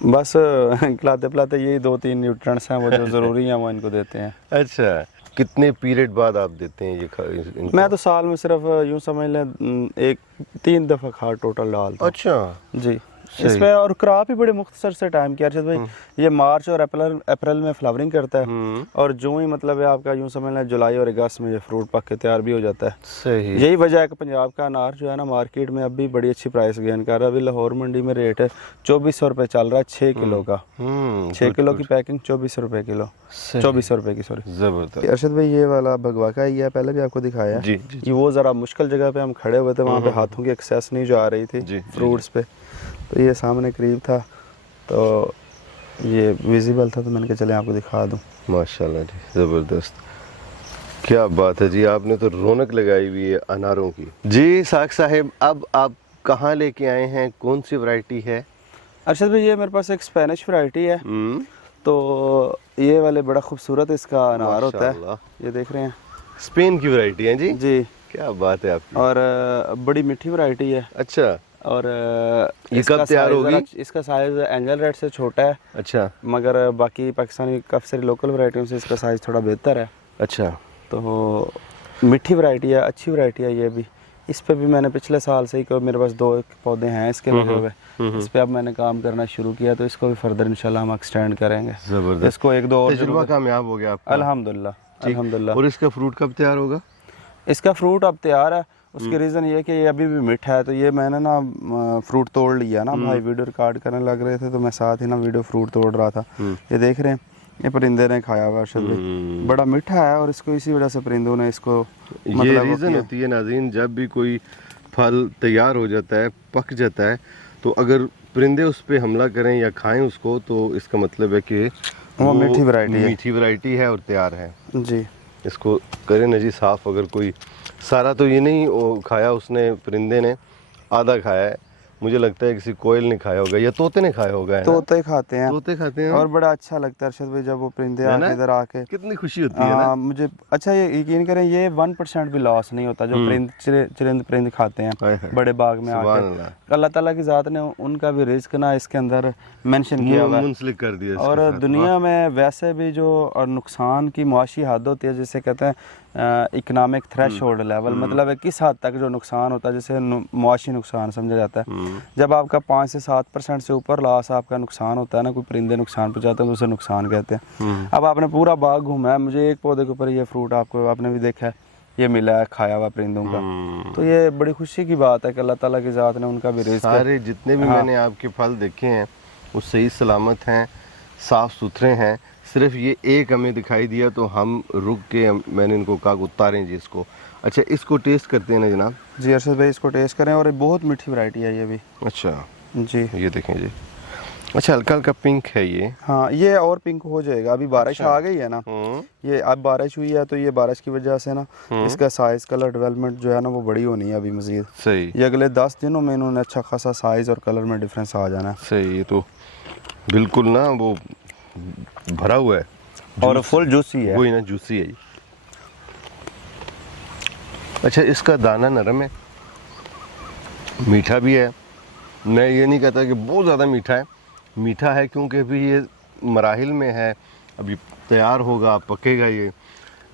बस खिलाते पिलाते यही 2-3 न्यूट्रिएंट्स हैं वो जो ज़रूरी हैं, वो इनको देते हैं। अच्छा, कितने पीरियड बाद आप देते हैं ये इनको? मैं तो साल में सिर्फ यूँ समझ लें 3 दफ़ा खाद टोटल डालता हूँ। अच्छा जी, इसमें और क्रॉप ही बड़े मुख्तसर से टाइम किया अरशद भाई। ये मार्च और अप्रैल में फ्लावरिंग करता है, और जो ही मतलब है आपका यूँ समझ लें जुलाई और अगस्त में ये फ्रूट पक के तैयार भी हो जाता है। सही। यही वजह है कि पंजाब का अनार जो है ना, मार्केट में अभी बड़ी अच्छी प्राइस गेन कर रहा है। अभी लाहौर मंडी में रेट है 2400 रुपये चल रहा है 6 किलो का। 6 किलो की पैकिंग 2400 रुपये किलो, 2400 रुपये की, सॉरी। ज़बरदस्त। अरशद भाई, ये वाला भगवा का ही है, पहले भी आपको दिखाया है। जी, ये वो ज़रा मुश्किल जगह पे हम खड़े हुए थे, वहाँ पे हाथों की एक्सेस नहीं जो आ रही थी जी, फ्रूट्स पे, तो ये सामने करीब था, तो ये विजिबल था, तो मैंने कहा चले आपको दिखा दूँ। माशाल्लाह जी, ज़बरदस्त। क्या बात है जी, आपने तो रौनक लगाई हुई है अनारों की। जी साक साहिब, अब आप कहाँ लेके आए हैं, कौन सी वैरायटी है? अरशद भाई, ये मेरे पास एक स्पेनिश वैरायटी है, तो ये वाले बड़ा खूबसूरत इसका अनार होता है, माशाल्लाह। ये देख रहे हैं। स्पेन की वैरायटी है जी? जी, क्या बात है आपकी। और बड़ी मीठी वैरायटी है। अच्छा, और ये कब तैयार होगी? इसका साइज़ एंजल रेड से छोटा है, अच्छा मगर बाकी पाकिस्तानी काफ़ी सारी लोकल वैरायटियों से इसका साइज़ थोड़ा बेहतर है। अच्छा। तो मीठी वैरायटी है, अच्छी वैरायटी है ये भी। इस पे भी मैंने पिछले साल से ही, मेरे पास 2 पौधे हैं इसके लगे हुए, इस पे अब मैंने काम करना शुरू किया, तो इसको भी फर्दर इंशाल्लाह हम एक्सटेंड करेंगे। ज़बरदस्त। इसको 1-2 और तजुर्बा कामयाब हो गया आपका? अल्हम्दुलिल्लाह, अल्हम्दुलिल्लाह। और इसका फ्रूट कब तैयार होगा? इसका फ्रूट अब तैयार है। उसकी रीज़न ये है कि ये अभी भी मीठा है, तो ये मैंने ना फ्रूट तोड़ लिया ना, भाई वीडियो रिकॉर्ड करने लग रहे थे, तो मैं साथ ही ना वीडियो फ्रूट तोड़ रहा था। ये देख रहे हैं, ये परिंदे ने खाया हुआ अरशद भाई, बड़ा मीठा है, और इसको इसी वजह से परिंदों ने इसको ये मतलब रीज़न होती है नाज़रीन, जब भी कोई फल तैयार हो जाता है, पक जाता है, तो अगर परिंदे उस पर हमला करें या खाएं उसको, तो इसका मतलब है कि वो मीठी वैरायटी है। मीठी वैरायटी है और तैयार है। जी। इसको करें ना जी साफ़। अगर कोई सारा तो ये नहीं खाया उसने, परिंदे ने आधा खाया है, मुझे लगता है किसी कोयल ने खाया होगा या तोते ने खाया होगा, है ना? तोते खाते हैं, तोते खाते हैं। और बड़ा अच्छा लगता है अरशद भाई जब वो परिंदे आके इधर आके, कितनी खुशी होती है ना। मुझे अच्छा, ये यकीन करें ये 1% भी लॉस नहीं होता जो परिंद खाते हैं बड़े बाग में आके। अल्लाह ताला की ज़ात ने उनका भी रिस्क ना इसके अंदर मेंशन किया हुआ है, मुंसलिक कर दिया। और दुनिया में वैसे भी जो नुकसान की मुआशी हद होती है, जिसे कहते हैं इकोनॉमिक थ्रेशोल्ड लेवल, मतलब है किस हद तक जो नुकसान होता है जिसे मुआशी नुकसान समझा जाता है। जब आपका 5 से 7% से ऊपर लॉस आपका नुकसान होता है ना, कोई परिंदे नुकसान पहुंचाते हैं तो उसे नुकसान कहते हैं। अब आपने पूरा बाग घूमा है, मुझे एक पौधे के ऊपर ये फ्रूट आपको आपने भी देखा है ये मिला है खाया हुआ परिंदों का, तो ये बड़ी खुशी की बात है कि अल्लाह ताला की ज़ात ने उनका भी रिज़्क़। सारे जितने भी मैंने आपके फल देखे हैं वो सही सलामत हैं, साफ़ सुथरे हैं। सिर्फ ये एक हमें दिखाई दिया तो हम रुक के मैंने इनको कहा उतारें जी इसको। अच्छा, इसको टेस्ट करते हैं ना जनाब? जी अरशद भाई, इसको टेस्ट करें, और ये बहुत मीठी वैरायटी है ये भी। अच्छा जी, ये देखें जी। अच्छा, हल्का हल्का पिंक है ये। हाँ, ये और पिंक हो जाएगा, अभी बारिश आ गई है ना, ये अब बारिश हुई है तो ये बारिश की वजह से ना इसका साइज़ कलर डेवलपमेंट जो है ना वो बड़ी होनी है अभी मज़ीद। सही, ये अगले 10 दिनों में इन्होंने अच्छा खासा साइज़ और कलर में डिफरेंस आ जाना है। सही, ये तो बिल्कुल ना वो भरा हुआ है और फुल जूसी है। वही ना, जूसी है जी। अच्छा, इसका दाना नरम है, मीठा भी है। मैं ये नहीं कहता कि बहुत ज़्यादा मीठा है, मीठा है क्योंकि अभी ये मराहिल में है, अभी तैयार होगा, पकेगा ये।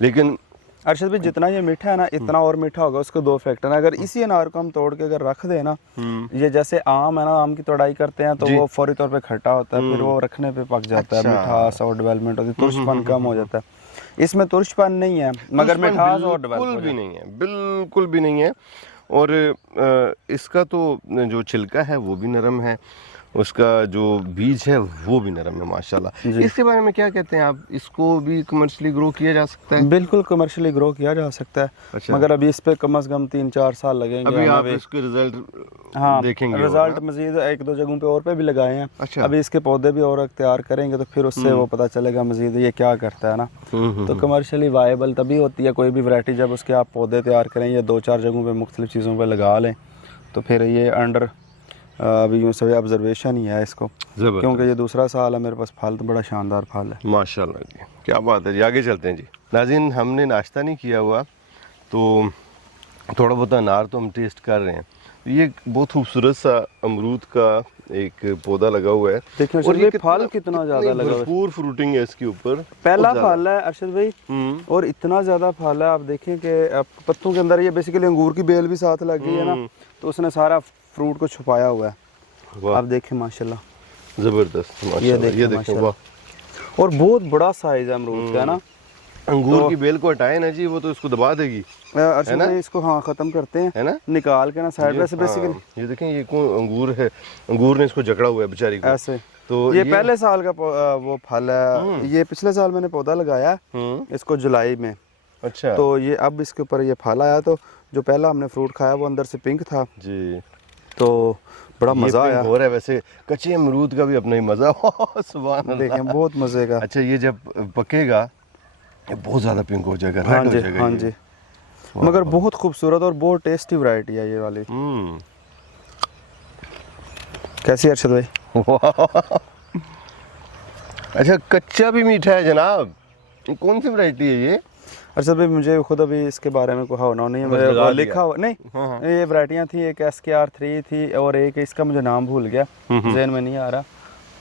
लेकिन अरशद भाई जितना ये मीठा है ना इतना और मीठा होगा। उसके दो फैक्टर हैं। अगर इसी अनार को हम तोड़ के अगर रख दें ना, ये जैसे आम है ना, आम की तोड़ाई करते हैं तो वो फौरी तौर पे खट्टा होता है, फिर वो रखने पे पक जाता है, मिठास और डेवलपमेंट होती है, तुरशपन कम हो जाता है। इसमें तुरशपन नहीं है मगर मिठास और डेवलपमेंट भी नहीं है, बिल्कुल भी नहीं है। और इसका तो जो छिलका है वो भी नरम है, उसका जो बीज है वो भी नरम है माशाल्लाह। इसके बारे में क्या कहते हैं आप? इसको भी कमर्शियली ग्रो किया जा सकता है? बिल्कुल कमर्शियली ग्रो किया जा सकता है। अच्छा। मगर अभी इस पे कम से कम 3-4 साल लगेंगे। अभी आप इसके रिजल्ट देखेंगे? रिजल्ट मजीद 1-2 जगहों पे और पे भी लगाए हैं। अच्छा। अभी इसके पौधे भी और तैयार करेंगे तो फिर उससे वो पता चलेगा मजीद ये क्या करता है ना। तो कमर्शियली वायबल तभी होती है कोई भी वैरायटी जब उसके आप पौधे तैयार करें या 2-4 जगहों पे मुख्तलिफ चीज़ों पे लगा लें, तो फिर ये अंडर अभी यूँ सभी ऑब्जर्वेशन ही है इसको, क्योंकि ये दूसरा साल है मेरे पास। फल तो बड़ा शानदार फल है माशाल्लाह जी, क्या बात है जी। आगे चलते हैं जी। नाज़रीन, हमने नाश्ता नहीं किया हुआ तो थोड़ा बहुत अनार तो हम टेस्ट कर रहे हैं। ये बहुत खूबसूरत सा अमरूद का एक पौधा लगा हुआ है, देखिए, और ये फल कितना ज़्यादा लगा हुआ है, भरपूर फ्रूटिंग है इसके ऊपर। पहला फल है अरशद भाई, और इतना ज़्यादा फल है। आप देखें कि पत्तों के अंदर ये बेसिकली अंगूर की बेल भी साथ लग गई है ना, तो उसने सारा फ्रूट को छुपाया हुआ है। आप देखें माशाल्लाह, जबरदस्त, ये देखें वाह। और बहुत बड़ा साइज है अमरूद का, है ना। अंगूर की बेल को हटाए ना जी, वो तो इसको दबा देगी, है ना। इसको हाँ खत्म करते हैं, है ना, निकाल के ना साइड से बेसिकली। ये देखें, ये कौन अंगूर है, अंगूर ने इसको जकड़ा हुआ है बेचारी को ऐसे। तो ये पहले साल का वो फल है। ये पिछले साल मैंने पौधा लगाया इसको जुलाई में। अच्छा। तो ये अब इसके ऊपर ये फल आया, तो जो पहला हमने फ्रूट खाया वो अंदर से पिंक था जी, तो बड़ा मज़ा आया। हो रहा है वैसे, कच्चे अमरूद का भी अपना ही मज़ा। सुभान अल्लाह, देखें बहुत मज़े का। अच्छा, ये जब पकेगा ये बहुत ज़्यादा पिंक हो जाएगा, रेड हो जाएगा। हाँ जी, मगर बहुत खूबसूरत और बहुत टेस्टी वैरायटी है ये वाली। कैसी अर्शद भाई? अच्छा, कच्चा भी मीठा है जनाब, कौन सी वैरायटी है ये? अर्शद भाई मुझे खुद अभी इसके बारे में कोई होना नहीं है, मेरे लिखा हुआ नहीं। ये वैरायटियाँ थी, एक SKR3 थी और एक इसका मुझे नाम भूल गया, ज़हन में नहीं आ रहा,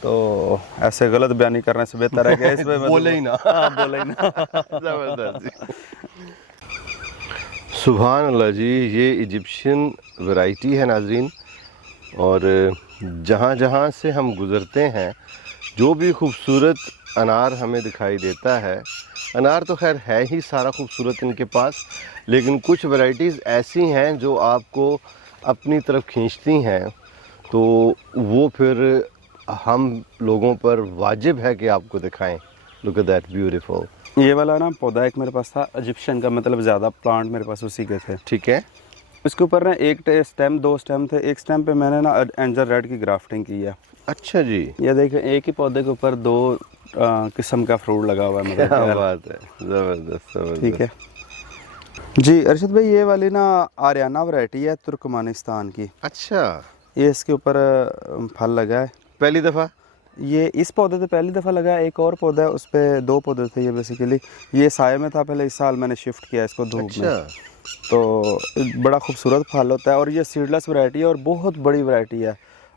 तो ऐसे गलत बयानी करने से बेहतर है कि इस पे बोले ही ना। हाँ, बोले ही ना। जबरदस्त। सुभान अल्लाह जी, ये इजिप्शियन वैरायटी है नाज़रीन, और जहाँ जहाँ से हम गुज़रते हैं जो भी खूबसूरत अनार हमें दिखाई देता है, अनार तो खैर है ही सारा खूबसूरत इनके पास, लेकिन कुछ वैरायटीज़ ऐसी हैं जो आपको अपनी तरफ खींचती हैं, तो वो फिर हम लोगों पर वाजिब है कि आपको दिखाएं। Look at that beautiful. ये वाला ना पौधा एक मेरे पास था इजिप्शियन का, मतलब ज़्यादा प्लांट मेरे पास उसी के थे। ठीक है। इसके ऊपर ना एक स्टेम 2 स्टेम थे, एक स्टेम पे मैंने ना एंजल रेड की ग्राफ्टिंग की है। अच्छा जी। ये देखिए, एक ही पौधे के ऊपर 2 किस्म का फ्रूट लगा हुआ है मेरे क्या घर। बात है, ज़बरदस्त ज़बरदस्त। ठीक है जी अरशद भाई, ये वाली ना आर्याना वैरायटी है तुर्कमानिस्तान की। अच्छा, ये इसके ऊपर फल लगा है। पहली दफ़ा? ये इस पौधे पे पहली दफ़ा लगा है। एक और पौधा है, उस पे 2 पौधे थे ये बेसिकली। ये साए में था पहले, इस साल मैंने शिफ्ट किया इसको धूप में। अच्छा, तो बड़ा खूबसूरत फल होता है और ये सीडलेस वैरायटी है और बहुत बड़ी वैरायटी है।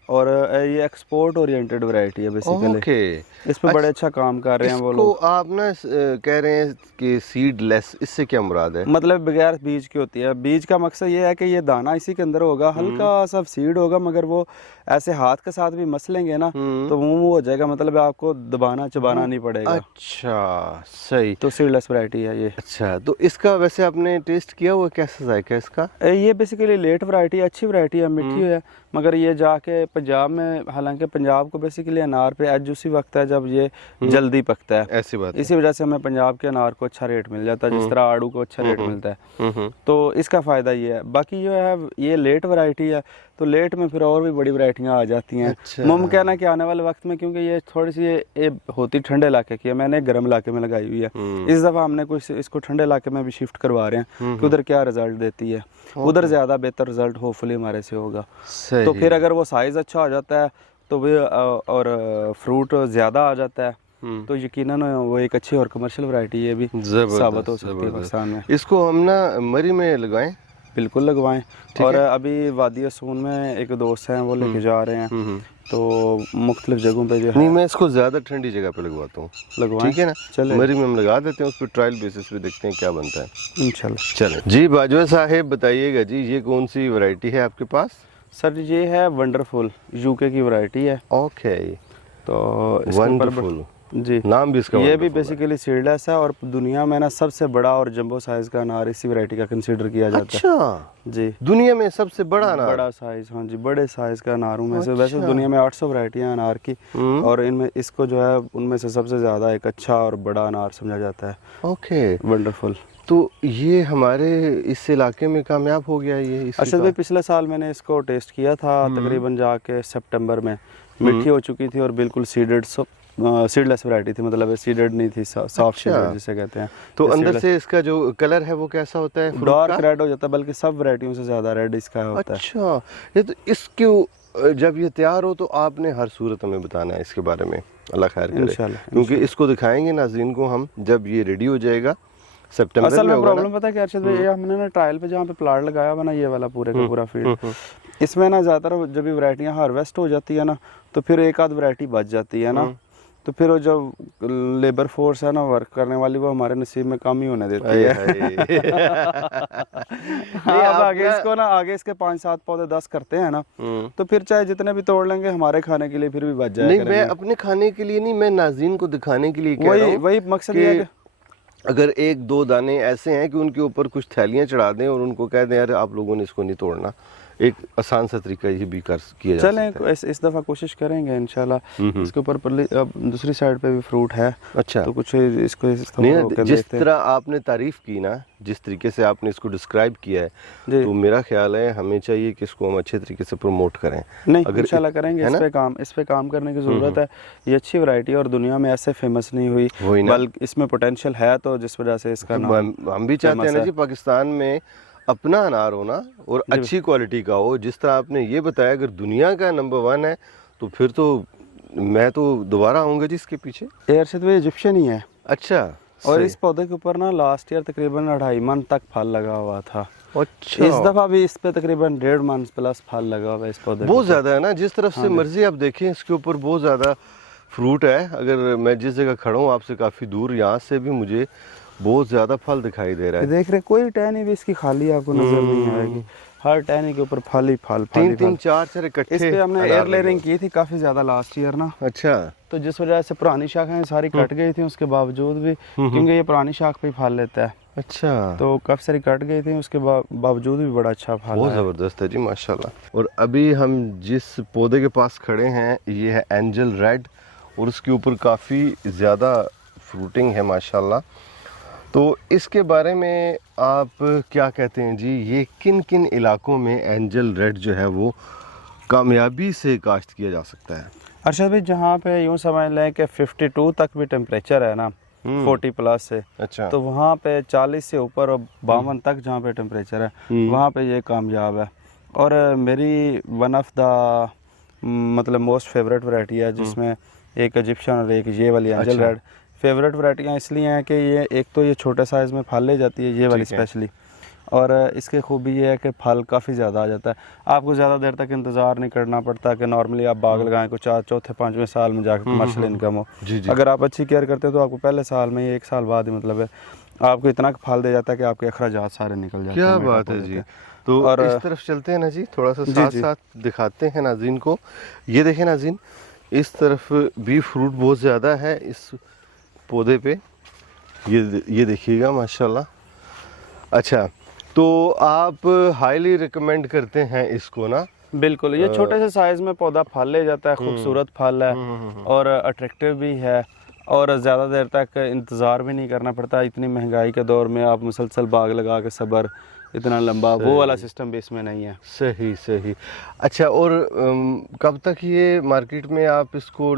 और ये एक्सपोर्ट ओरिएंटेड वैरायटी है बेसिकली। ओके। इस पे बड़े अच्छा काम कर रहे हैं वो इसको लोग। आप ना कह रहे हैं कि सीडलेस, इससे क्या मुराद है? मतलब बगैर बीज की होती है। बीज का मकसद ये है कि ये दाना इसी के अंदर होगा, हल्का सा सीड होगा, मगर वो ऐसे हाथ के साथ भी मसलेंगे ना तो मुंह हो जाएगा, मतलब आपको दबाना चबाना नहीं पड़ेगा। अच्छा, सही। तो सीडलेस वैरायटी है ये। अच्छा, तो इसका वैसे आपने टेस्ट किया हुआ, कैसा जायका है इसका? ये बेसिकली लेट वैरायटी, अच्छी वैरायटी है, मीठी है। मगर ये जाके पंजाब में, हालांकि पंजाब को बेसिकली अनार पे एज उसी वक्त है जब ये जल्दी पकता है। ऐसी बात है। इसी वजह से हमें पंजाब के अनार को अच्छा रेट मिल जाता है, जिस तरह आड़ू को अच्छा रेट मिलता है। तो इसका फ़ायदा ये है। बाकी जो है ये लेट वैरायटी है, तो लेट में फिर और भी बड़ी वैरायटियाँ आ जाती हैं। अच्छा। मुमकिन है कि आने वाले वक्त में, क्योंकि ये थोड़ी सी ये होती ठंडे इलाके की है, मैंने गर्म इलाके में लगाई हुई है। इस दफ़ा हमने कुछ इसको ठंडे इलाके में भी शिफ्ट करवा रहे हैं कि उधर क्या रिजल्ट देती है। उधर ज़्यादा बेहतर रिजल्ट होपफुली हमारे से होगा। सही। तो फिर अगर वो साइज़ अच्छा हो जाता है तो भी और फ्रूट ज़्यादा आ जाता है तो यकीनन वो एक अच्छी और कमर्शियल वैरायटी ये भी साबित हो सकती है पाकिस्तान में। इसको हम ना मरी में लगाएं? बिल्कुल लगवाएं। और अभी वादी असून में एक दोस्त हैं, वो लेके जा रहे हैं, तो मुख्तलिफ जगहों पे जो है। नहीं, मैं इसको ज़्यादा ठंडी जगह पे लगवाता हूँ। लगवाएं, ठीक है ना? चले मरी में हम लगा देते हैं, उस पर ट्रायल बेसिस पे देखते हैं क्या बनता है इंशाल्लाह। चले जी। बाजवा साहेब बताइएगा जी, ये कौन सी वैरायटी है आपके पास? सर ये है वंडरफुल, यूके की वैरायटी है। ओके, तो इसके ऊपर वंडरफुल जी नाम भी इसका ये भी wonderful है। बेसिकली सीडलेस है और दुनिया में ना सबसे बड़ा और जंबो साइज का अनार इसी वैरायटी का कंसीडर किया जाता है। अच्छा, जी दुनिया में सबसे बड़ा अनार? बड़ा साइज, हाँ जी, बड़े साइज का अनारों में से। वैसे दुनिया में 800 वैरायटियां अनार की, और इनमें इसको जो है उनमें से सबसे ज़्यादा एक अच्छा और बड़ा अनार समझा जाता है। Okay, wonderful. तो ये हमारे इस इलाके में कामयाब हो गया ये? अरशद भाई, पिछले साल मैंने इसको टेस्ट किया था, तकरीबन जाके सितंबर में। मीठी हो चुकी थी और बिल्कुल सीडलेस वैरायटी थी, मतलब सीडेड नहीं थी, सॉफ्ट सीडेड जिसे कहते हैं। तो अंदर से इसका जो कलर है वो कैसा होता है? डार्क रेड हो जाता है, बल्कि सब वैरायटियों से ज़्यादा रेड इसका होता है। अच्छा, ये तो इसके जब ये तैयार हो तो आपने हर सूरत हमें बताना है इसके बारे में, अल्लाह खैर करे, इंशाल्लाह। क्योंकि इसको दिखाएंगे नाज़रीन को हम जब ये रेडी हो जाएगा सितंबर असल में में प्रॉब्लम पता है क्या अरशद भाई, ये हमने ना ट्रायल पे जहाँ पे प्लाट लगाया हुआ ना, ये वाला पूरे का पूरा फील्ड, इसमें ना ज़्यादातर जब भी वैरायटियाँ हार्वेस्ट हो जाती है ना, तो फिर एक आध वैरायटी बच जाती है ना, तो फिर वो जब लेबर फोर्स है ना वर्क करने वाली, वो हमारे नसीब में कम ही होने देती है। हाँ, अब आगे इसको ना, आगे इसके 5-7 पौधे 10 करते हैं ना, तो फिर चाहे जितने भी तोड़ लेंगे हमारे खाने के लिए फिर भी बच जाएगा। नहीं, मैं अपने खाने के लिए नहीं, मैं नाज़रीन को दिखाने के लिए कह रहा हूँ। वही मकसद ये है कि अगर 1-2 दाने ऐसे हैं कि उनके ऊपर कुछ थैलियाँ चढ़ा दें और उनको कह दें यार आप लोगों ने इसको नहीं तोड़ना, एक आसान सा तरीका ये भी किया जा सकता है। चलें इस दफ़ा कोशिश करेंगे इंशाल्लाह। इसके ऊपर अब दूसरी साइड पे भी फ्रूट है। अच्छा, तो कुछ इसको नहीं, जिस तरह आपने तारीफ़ की ना, जिस तरीके से आपने इसको डिस्क्राइब किया है, तो मेरा ख्याल है हमें चाहिए कि इसको हम अच्छे तरीके से प्रमोट करें। नहीं, इंशाल्लाह करेंगे, इस पे काम करने की ज़रूरत है। ये अच्छी वैरायटी और दुनिया में ऐसे फेमस नहीं हुई, बल्कि इसमें पोटेंशियल है, तो जिस वजह से इसका नाम हम भी चाहते हैं ना जी, पाकिस्तान में अपना अनार होना और अच्छी क्वालिटी का हो। जिस तरह आपने ये बताया, अगर दुनिया का नंबर 1 है तो फिर तो मैं तो दोबारा आऊँगा जी इसके पीछे। अरशद भाई इजिप्शियन ही है। अच्छा, और इस पौधे के ऊपर ना लास्ट ईयर तकरीबन 2.5 मन तक फल लगा हुआ था। अच्छा, इस दफ़ा भी इस पे तकरीबन 1.5 मन प्लस फल लगा हुआ है इस पौधे। बहुत ज़्यादा है ना, जिस तरफ से मर्जी आप देखें इसके ऊपर बहुत ज़्यादा फ्रूट है। अगर मैं जिस जगह खड़ा हूँ आपसे काफ़ी दूर, यहाँ से भी मुझे बहुत ज़्यादा फल दिखाई दे रहा है। देख रहे, कोई टहनी भी इसकी खाली आपको नजर नहीं आएगी, हर टहनी के ऊपर फल ही फल, 3-4 इकट्ठे। इस पे हमने एयर लेयरिंग की थी काफ़ी ज़्यादा लास्ट ईयर ना। अच्छा, तो जिस वजह से पुरानी शाखें सारी कट गई थी, उसके बावजूद भी, क्योंकि ये पुरानी शाख पे फल लेता है, अच्छा, तो काफ़ी सारी कट गई थी, उसके बावजूद भी बड़ा अच्छा फल बहुत ज़बरदस्त है जी, माशाल्लाह। और अभी हम जिस पौधे के पास खड़े हैं ये है एंजल रेड, और उसके ऊपर काफ़ी ज़्यादा फ्रूटिंग है माशाल्लाह। तो इसके बारे में आप क्या कहते हैं जी, ये किन किन इलाकों में एंजल रेड जो है वो कामयाबी से काश्त किया जा सकता है? अरशद भाई जहाँ पे यूँ समझ लें कि 52 तक भी टेम्परेचर है ना, 40 प्लस से, अच्छा। तो वहाँ पे 40 से ऊपर और 52 तक जहाँ पे टेम्परेचर है वहाँ पे ये कामयाब है। और मेरी वन ऑफ द मतलब मोस्ट फेवरेट वैरायटी है, जिसमें एक इजिप्शियन और एक ये वाली एंजल अच्छा। रेड। फेवरेट वैरायटियाँ इसलिए हैं कि ये एक तो ये छोटे साइज़ में फल ले जाती है, ये वाली ठीक है। स्पेशली, और इसकी खूबी ये है कि फल काफ़ी ज़्यादा आ जाता है। आपको ज़्यादा देर तक इंतज़ार नहीं करना पड़ता कि नॉर्मली आप बाग लगाएं को चौथे पाँचवें साल में जाकर कमर्शियल इनकम हो। जी जी। अगर आप अच्छी केयर करते हो तो आपको पहले साल में ही, 1 साल बाद ही मतलब है, आपको इतना फल दे जाता है कि आपके अखराजात सारे निकल जाते क्या हैं। मीठा बात हो है जाता जी। है। तो और इस तरफ चलते हैं ना जी, थोड़ा सा जी, साथ जी। साथ दिखाते हैं नाज़रीन को। ये देखें नाज़रीन, इस तरफ भी फ्रूट बहुत ज़्यादा है इस पौधे पे, ये देखिएगा माशाल्लाह। अच्छा, तो आप हाईली रिकमेंड करते हैं इसको ना? बिल्कुल, ये छोटे से साइज़ में पौधा फल ले जाता है, खूबसूरत फल है और अट्रैक्टिव भी है, और ज़्यादा देर तक इंतज़ार भी नहीं करना पड़ता। इतनी महंगाई के दौर में आप मुसलसल बाग लगा के सब्र, इतना लंबा, वो वाला सिस्टम भी इसमें नहीं है। सही सही। अच्छा, और कब तक ये मार्केट में आप इसको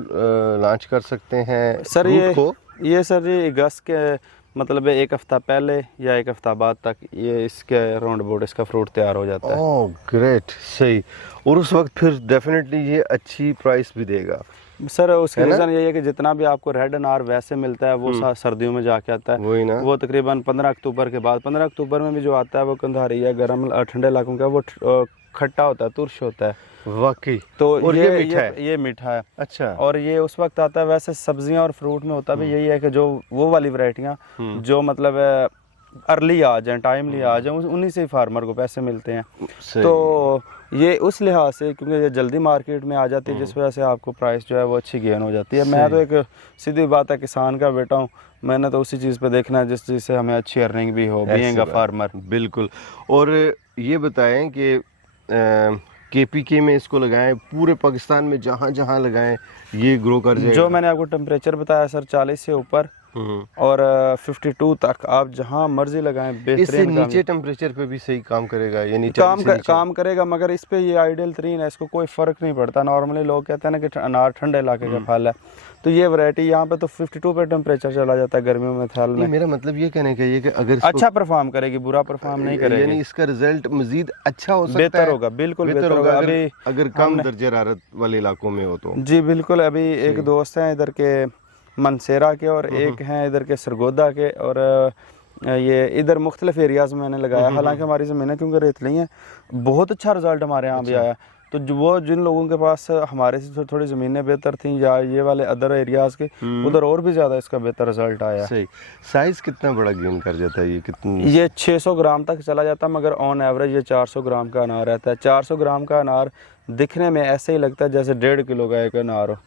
लॉन्च कर सकते हैं सर फ्रूट को? ये सर ये अगस्त के मतलब 1 हफ़्ता पहले या 1 हफ़्ता बाद तक ये इसके राउंड अबाउट इसका फ्रूट तैयार हो जाता है। ओह ग्रेट, सही। और उस वक्त फिर डेफिनेटली ये अच्छी प्राइस भी देगा सर उसकी रीज़न यही है कि जितना भी आपको रेड अनार वैसे मिलता है वो सर्दियों में जाके आता है। वही ना। वो तकरीबन 15 अक्टूबर के बाद, 15 अक्टूबर में भी जो आता है वो कंधारी है, गर्म ठंडे इलाकों का, वो खट्टा होता है, तुर्श होता है। वाकई। तो और ये मीठा है। ये मीठा है। अच्छा। और ये उस वक्त आता है। वैसे सब्जियां और फ्रूट में होता भी यही है कि जो वो वाली वैरायटियां जो मतलब अर्ली आ जाएं, टाइमली आ जाएं, उन्हीं से ही फार्मर को पैसे मिलते हैं। सही। तो ये उस लिहाज से, क्योंकि ये जल्दी मार्केट में आ जाती है, जिस वजह से आपको प्राइस जो है वो अच्छी गेन हो जाती है। मैं तो एक सीधी बात है, किसान का बेटा हूँ, मैंने तो उसी चीज़ पे देखना है जिस चीज़ से हमें अच्छी अर्निंग भी हो, बीइंग अ फार्मर। बिल्कुल। और ये बताएं कि केपीके में इसको लगाएं, पूरे पाकिस्तान में जहाँ जहाँ लगाएं ये ग्रो कर जाएगा? जो मैंने आपको टेम्परेचर बताया सर, 40 से ऊपर और 52 तक आप जहाँ मर्जी लगाएं, इससे बेहतरीन नीचे टेम्परेचर पे भी सही काम करेगा, यानी काम करेगा, मगर इस पे ये आइडियल तरीन है, इसको कोई फ़र्क नहीं पड़ता। नॉर्मली लोग कहते हैं ना कि अनार ठंडे इलाके का फल है, तो ये वैरायटी यहाँ पे तो 52 पे टेम्परेचर चला जाता है गर्मियों में फल में। मेरा मतलब ये कहने का ये कि अगर अच्छा परफॉर्म करेगी, बुरा परफॉर्म नहीं करेगी, यानी इसका रिजल्ट मजीद अच्छा हो सकता है, बेहतर होगा, बिल्कुल बेहतर होगा। अभी अगर कम दर्जे हरारत वाले इलाकों में हो तो। जी बिल्कुल। अभी एक दोस्त हैं इधर के मनसेरा के और एक हैं इधर के सरगोदा के, और ये इधर मुख्तलिफ एरियाज़ में मैंने लगाया। हालांकि हमारी ज़मीनें क्योंकि रेतली हैं, बहुत अच्छा रिज़ल्ट हमारे यहाँ भी आया। तो वो जिन लोगों के पास हमारे से थोड़ी ज़मीनें बेहतर थीं या ये वाले अदर एरियाज़ के, उधर और भी ज़्यादा इसका बेहतर रिज़ल्ट आया। सही। साइज़ कितना बड़ा गेन कर जाता है ये? कितनी? ये 600 ग्राम तक चला जाता है, मगर ऑन एवरेज ये 400 ग्राम का अनार रहता है। 400 ग्राम का अनार दिखने में ऐसे ही लगता है जैसे 1.5 किलो का एक अनार हो,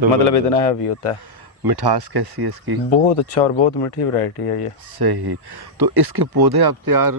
मतलब इतना हैवी होता है। मिठास कैसी है इसकी? बहुत अच्छा और बहुत मीठी वैरायटी है ये। सही। तो इसके पौधे आप तैयार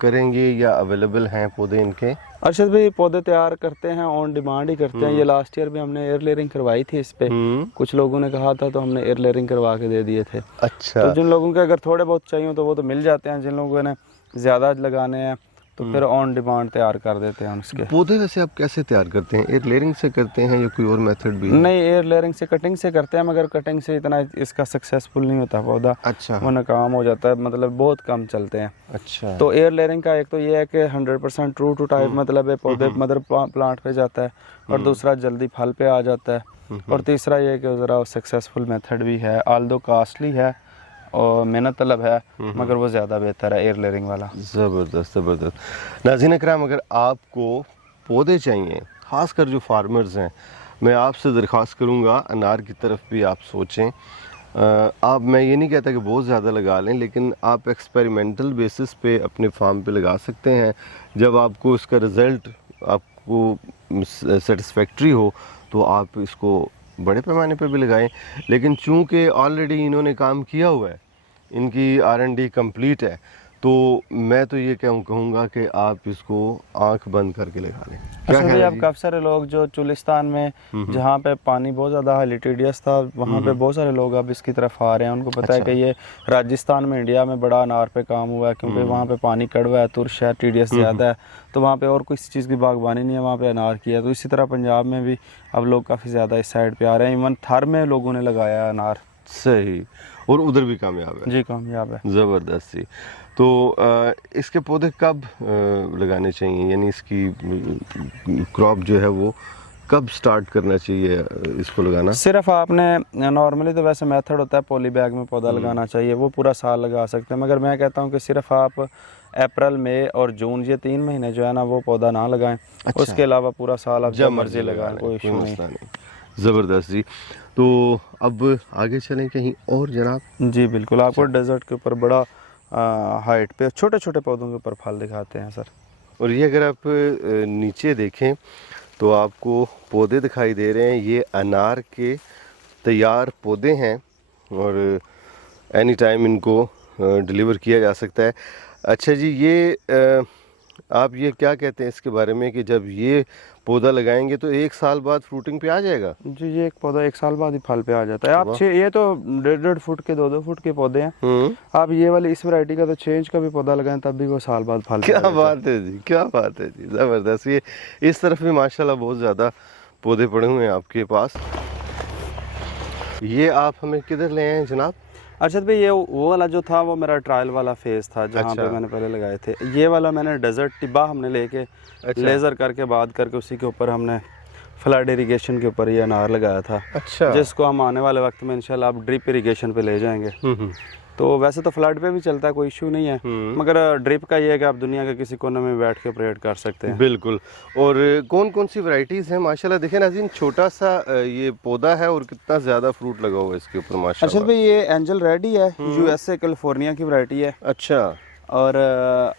करेंगे या अवेलेबल हैं पौधे इनके? अरशद भाई पौधे तैयार करते हैं, ऑन डिमांड ही करते हैं। ये लास्ट ईयर भी हमने एयर लेयरिंग करवाई थी इस पे, कुछ लोगों ने कहा था तो हमने एयर लेयरिंग करवा के दे दिए थे। अच्छा। तो जिन लोगों के अगर थोड़े बहुत चाहिए तो वो तो मिल जाते हैं, जिन लोगों ने ज़्यादा लगाने हैं तो फिर ऑन डिमांड तैयार कर देते हैं उसके पौधे। वैसे आप कैसे तैयार करते हैं? एयर लेयरिंग से करते हैं या कोई और मेथड भी है? नहीं, एयर लेयरिंग से, कटिंग से करते हैं, मगर कटिंग से इतना इसका सक्सेसफुल नहीं होता पौधा। अच्छा। वो नाकाम हो जाता है, मतलब बहुत कम चलते हैं। अच्छा। तो एयर लेयरिंग का एक तो ये है कि 100% ट्रू टू टाइप मतलब है, पौधे मदर प्लांट पे जाता है, और दूसरा जल्दी फल पे आ जाता है, और तीसरा ये कि ज़रा सक्सेसफुल मेथड भी है, आल्दो कास्टली है और मेहनत तलब है, मगर वो ज़्यादा बेहतर है एयर लेयरिंग वाला। ज़बरदस्त ज़बरदस्त। नाज़रीन इकराम, अगर आपको पौधे चाहिए, ख़ासकर जो फार्मर्स हैं, मैं आपसे दरख्वास्त करूँगा अनार की तरफ भी आप सोचें। आप, मैं ये नहीं कहता कि बहुत ज़्यादा लगा लें, लेकिन आप एक्सपेरिमेंटल बेसिस पे अपने फार्म पे लगा सकते हैं। जब आपको इसका रिज़ल्ट आपको सेटिस्फैक्ट्री हो तो आप इसको बड़े पैमाने पे भी लगाएं। लेकिन चूंकि ऑलरेडी इन्होंने काम किया हुआ है, इनकी R&D कंप्लीट है, तो मैं तो ये कहूँगा कि आप इसको आंख बंद करके लगा लें। क्या अच्छा भाई, ख्याल है अब जी? काफ़ी सारे लोग जो चुलिस्तान में जहाँ पे पानी बहुत ज़्यादा लिटिडियस था, वहाँ पे बहुत सारे लोग अब इसकी तरफ आ रहे हैं। उनको पता है कि ये राजस्थान में इंडिया में बड़ा अनार पे काम हुआ है, क्योंकि वहाँ पे पानी कड़वा है, तुरश है, टीडीएस ज़्यादा है, तो वहाँ पे और किसी चीज़ की बागवानी नहीं है, वहाँ पे अनार की है। तो इसी तरह पंजाब में भी अब लोग काफ़ी ज़्यादा इस साइड पे आ रहे हैं। इवन थर में लोगों ने लगाया है अनार। सही, और उधर भी कामयाब है। जी, कामयाब है। ज़बरदस्त जी। तो इसके पौधे कब लगाने चाहिए, यानी इसकी क्रॉप जो है वो कब स्टार्ट करना चाहिए इसको लगाना? सिर्फ आपने नॉर्मली तो वैसे मेथड होता है पॉली बैग में पौधा लगाना चाहिए, वो पूरा साल लगा सकते हैं, मगर मैं कहता हूँ कि सिर्फ आप अप्रैल, मई और जून, ये 3 महीने जो है ना वो पौधा ना लगाएं। अच्छा। उसके अलावा पूरा साल आप जब मर्जी लगाएं, लें, कोई इशू नहीं। मसला नहीं। ज़बरदस्त जी। तो अब आगे चलें कहीं और जनाब? जी बिल्कुल, आपको डेजर्ट के ऊपर बड़ा हाइट पे छोटे छोटे पौधों के ऊपर फल दिखाते हैं सर। और ये अगर आप नीचे देखें तो आपको पौधे दिखाई दे रहे हैं, ये अनार के तैयार पौधे हैं और एनी टाइम इनको डिलीवर किया जा सकता है। अच्छा जी, ये आप ये क्या कहते हैं इसके बारे में कि जब ये पौधा लगाएंगे तो 1 साल बाद फ्रूटिंग पे आ जाएगा? जी, ये एक पौधा 1 साल बाद ही फल पे आ जाता है। आप ये तो 1.5 फुट के 2-2 फुट के पौधे हैं। आप ये वाली इस वैरायटी का तो चेंज का भी पौधा लगाएं तब भी वो साल बाद फल पे क्या आ जाता है। बात है जी, क्या बात है जी, ज़बरदस्त। ये इस तरफ भी माशाल्लाह बहुत ज़्यादा पौधे पड़े हुए हैं आपके पास। ये आप हमें किधर ले आए हैं जनाब? अरशद भाई, ये वो वाला जो था वो मेरा ट्रायल वाला फेज़ था, जहाँ पे मैंने पहले लगाए थे। ये वाला मैंने डेजर्ट टिब्बा हमने लेके लेज़र करके बाद करके उसी के ऊपर हमने फ्लड इरिगेशन के ऊपर ये अनार लगाया था। अच्छा। जिसको हम आने वाले वक्त में इंशाल्लाह आप ड्रिप इरिगेशन पे ले जाएंगे। तो वैसे तो फ्लड पे भी चलता है, कोई इशू नहीं है, मगर ड्रिप का ये है कि आप दुनिया के किसी कोने में बैठ के ऑपरेट कर सकते हैं। बिल्कुल। और कौन कौन सी वैरायटीज़ हैं माशाल्लाह? देखें नाज़रीन, छोटा सा ये पौधा है और कितना ज़्यादा फ्रूट लगा हुआ है इसके ऊपर माशाल्लाह। अरशद भाई, ये एंजल रेड ही है, यूएसए कैलिफोर्निया की वैरायटी है। अच्छा और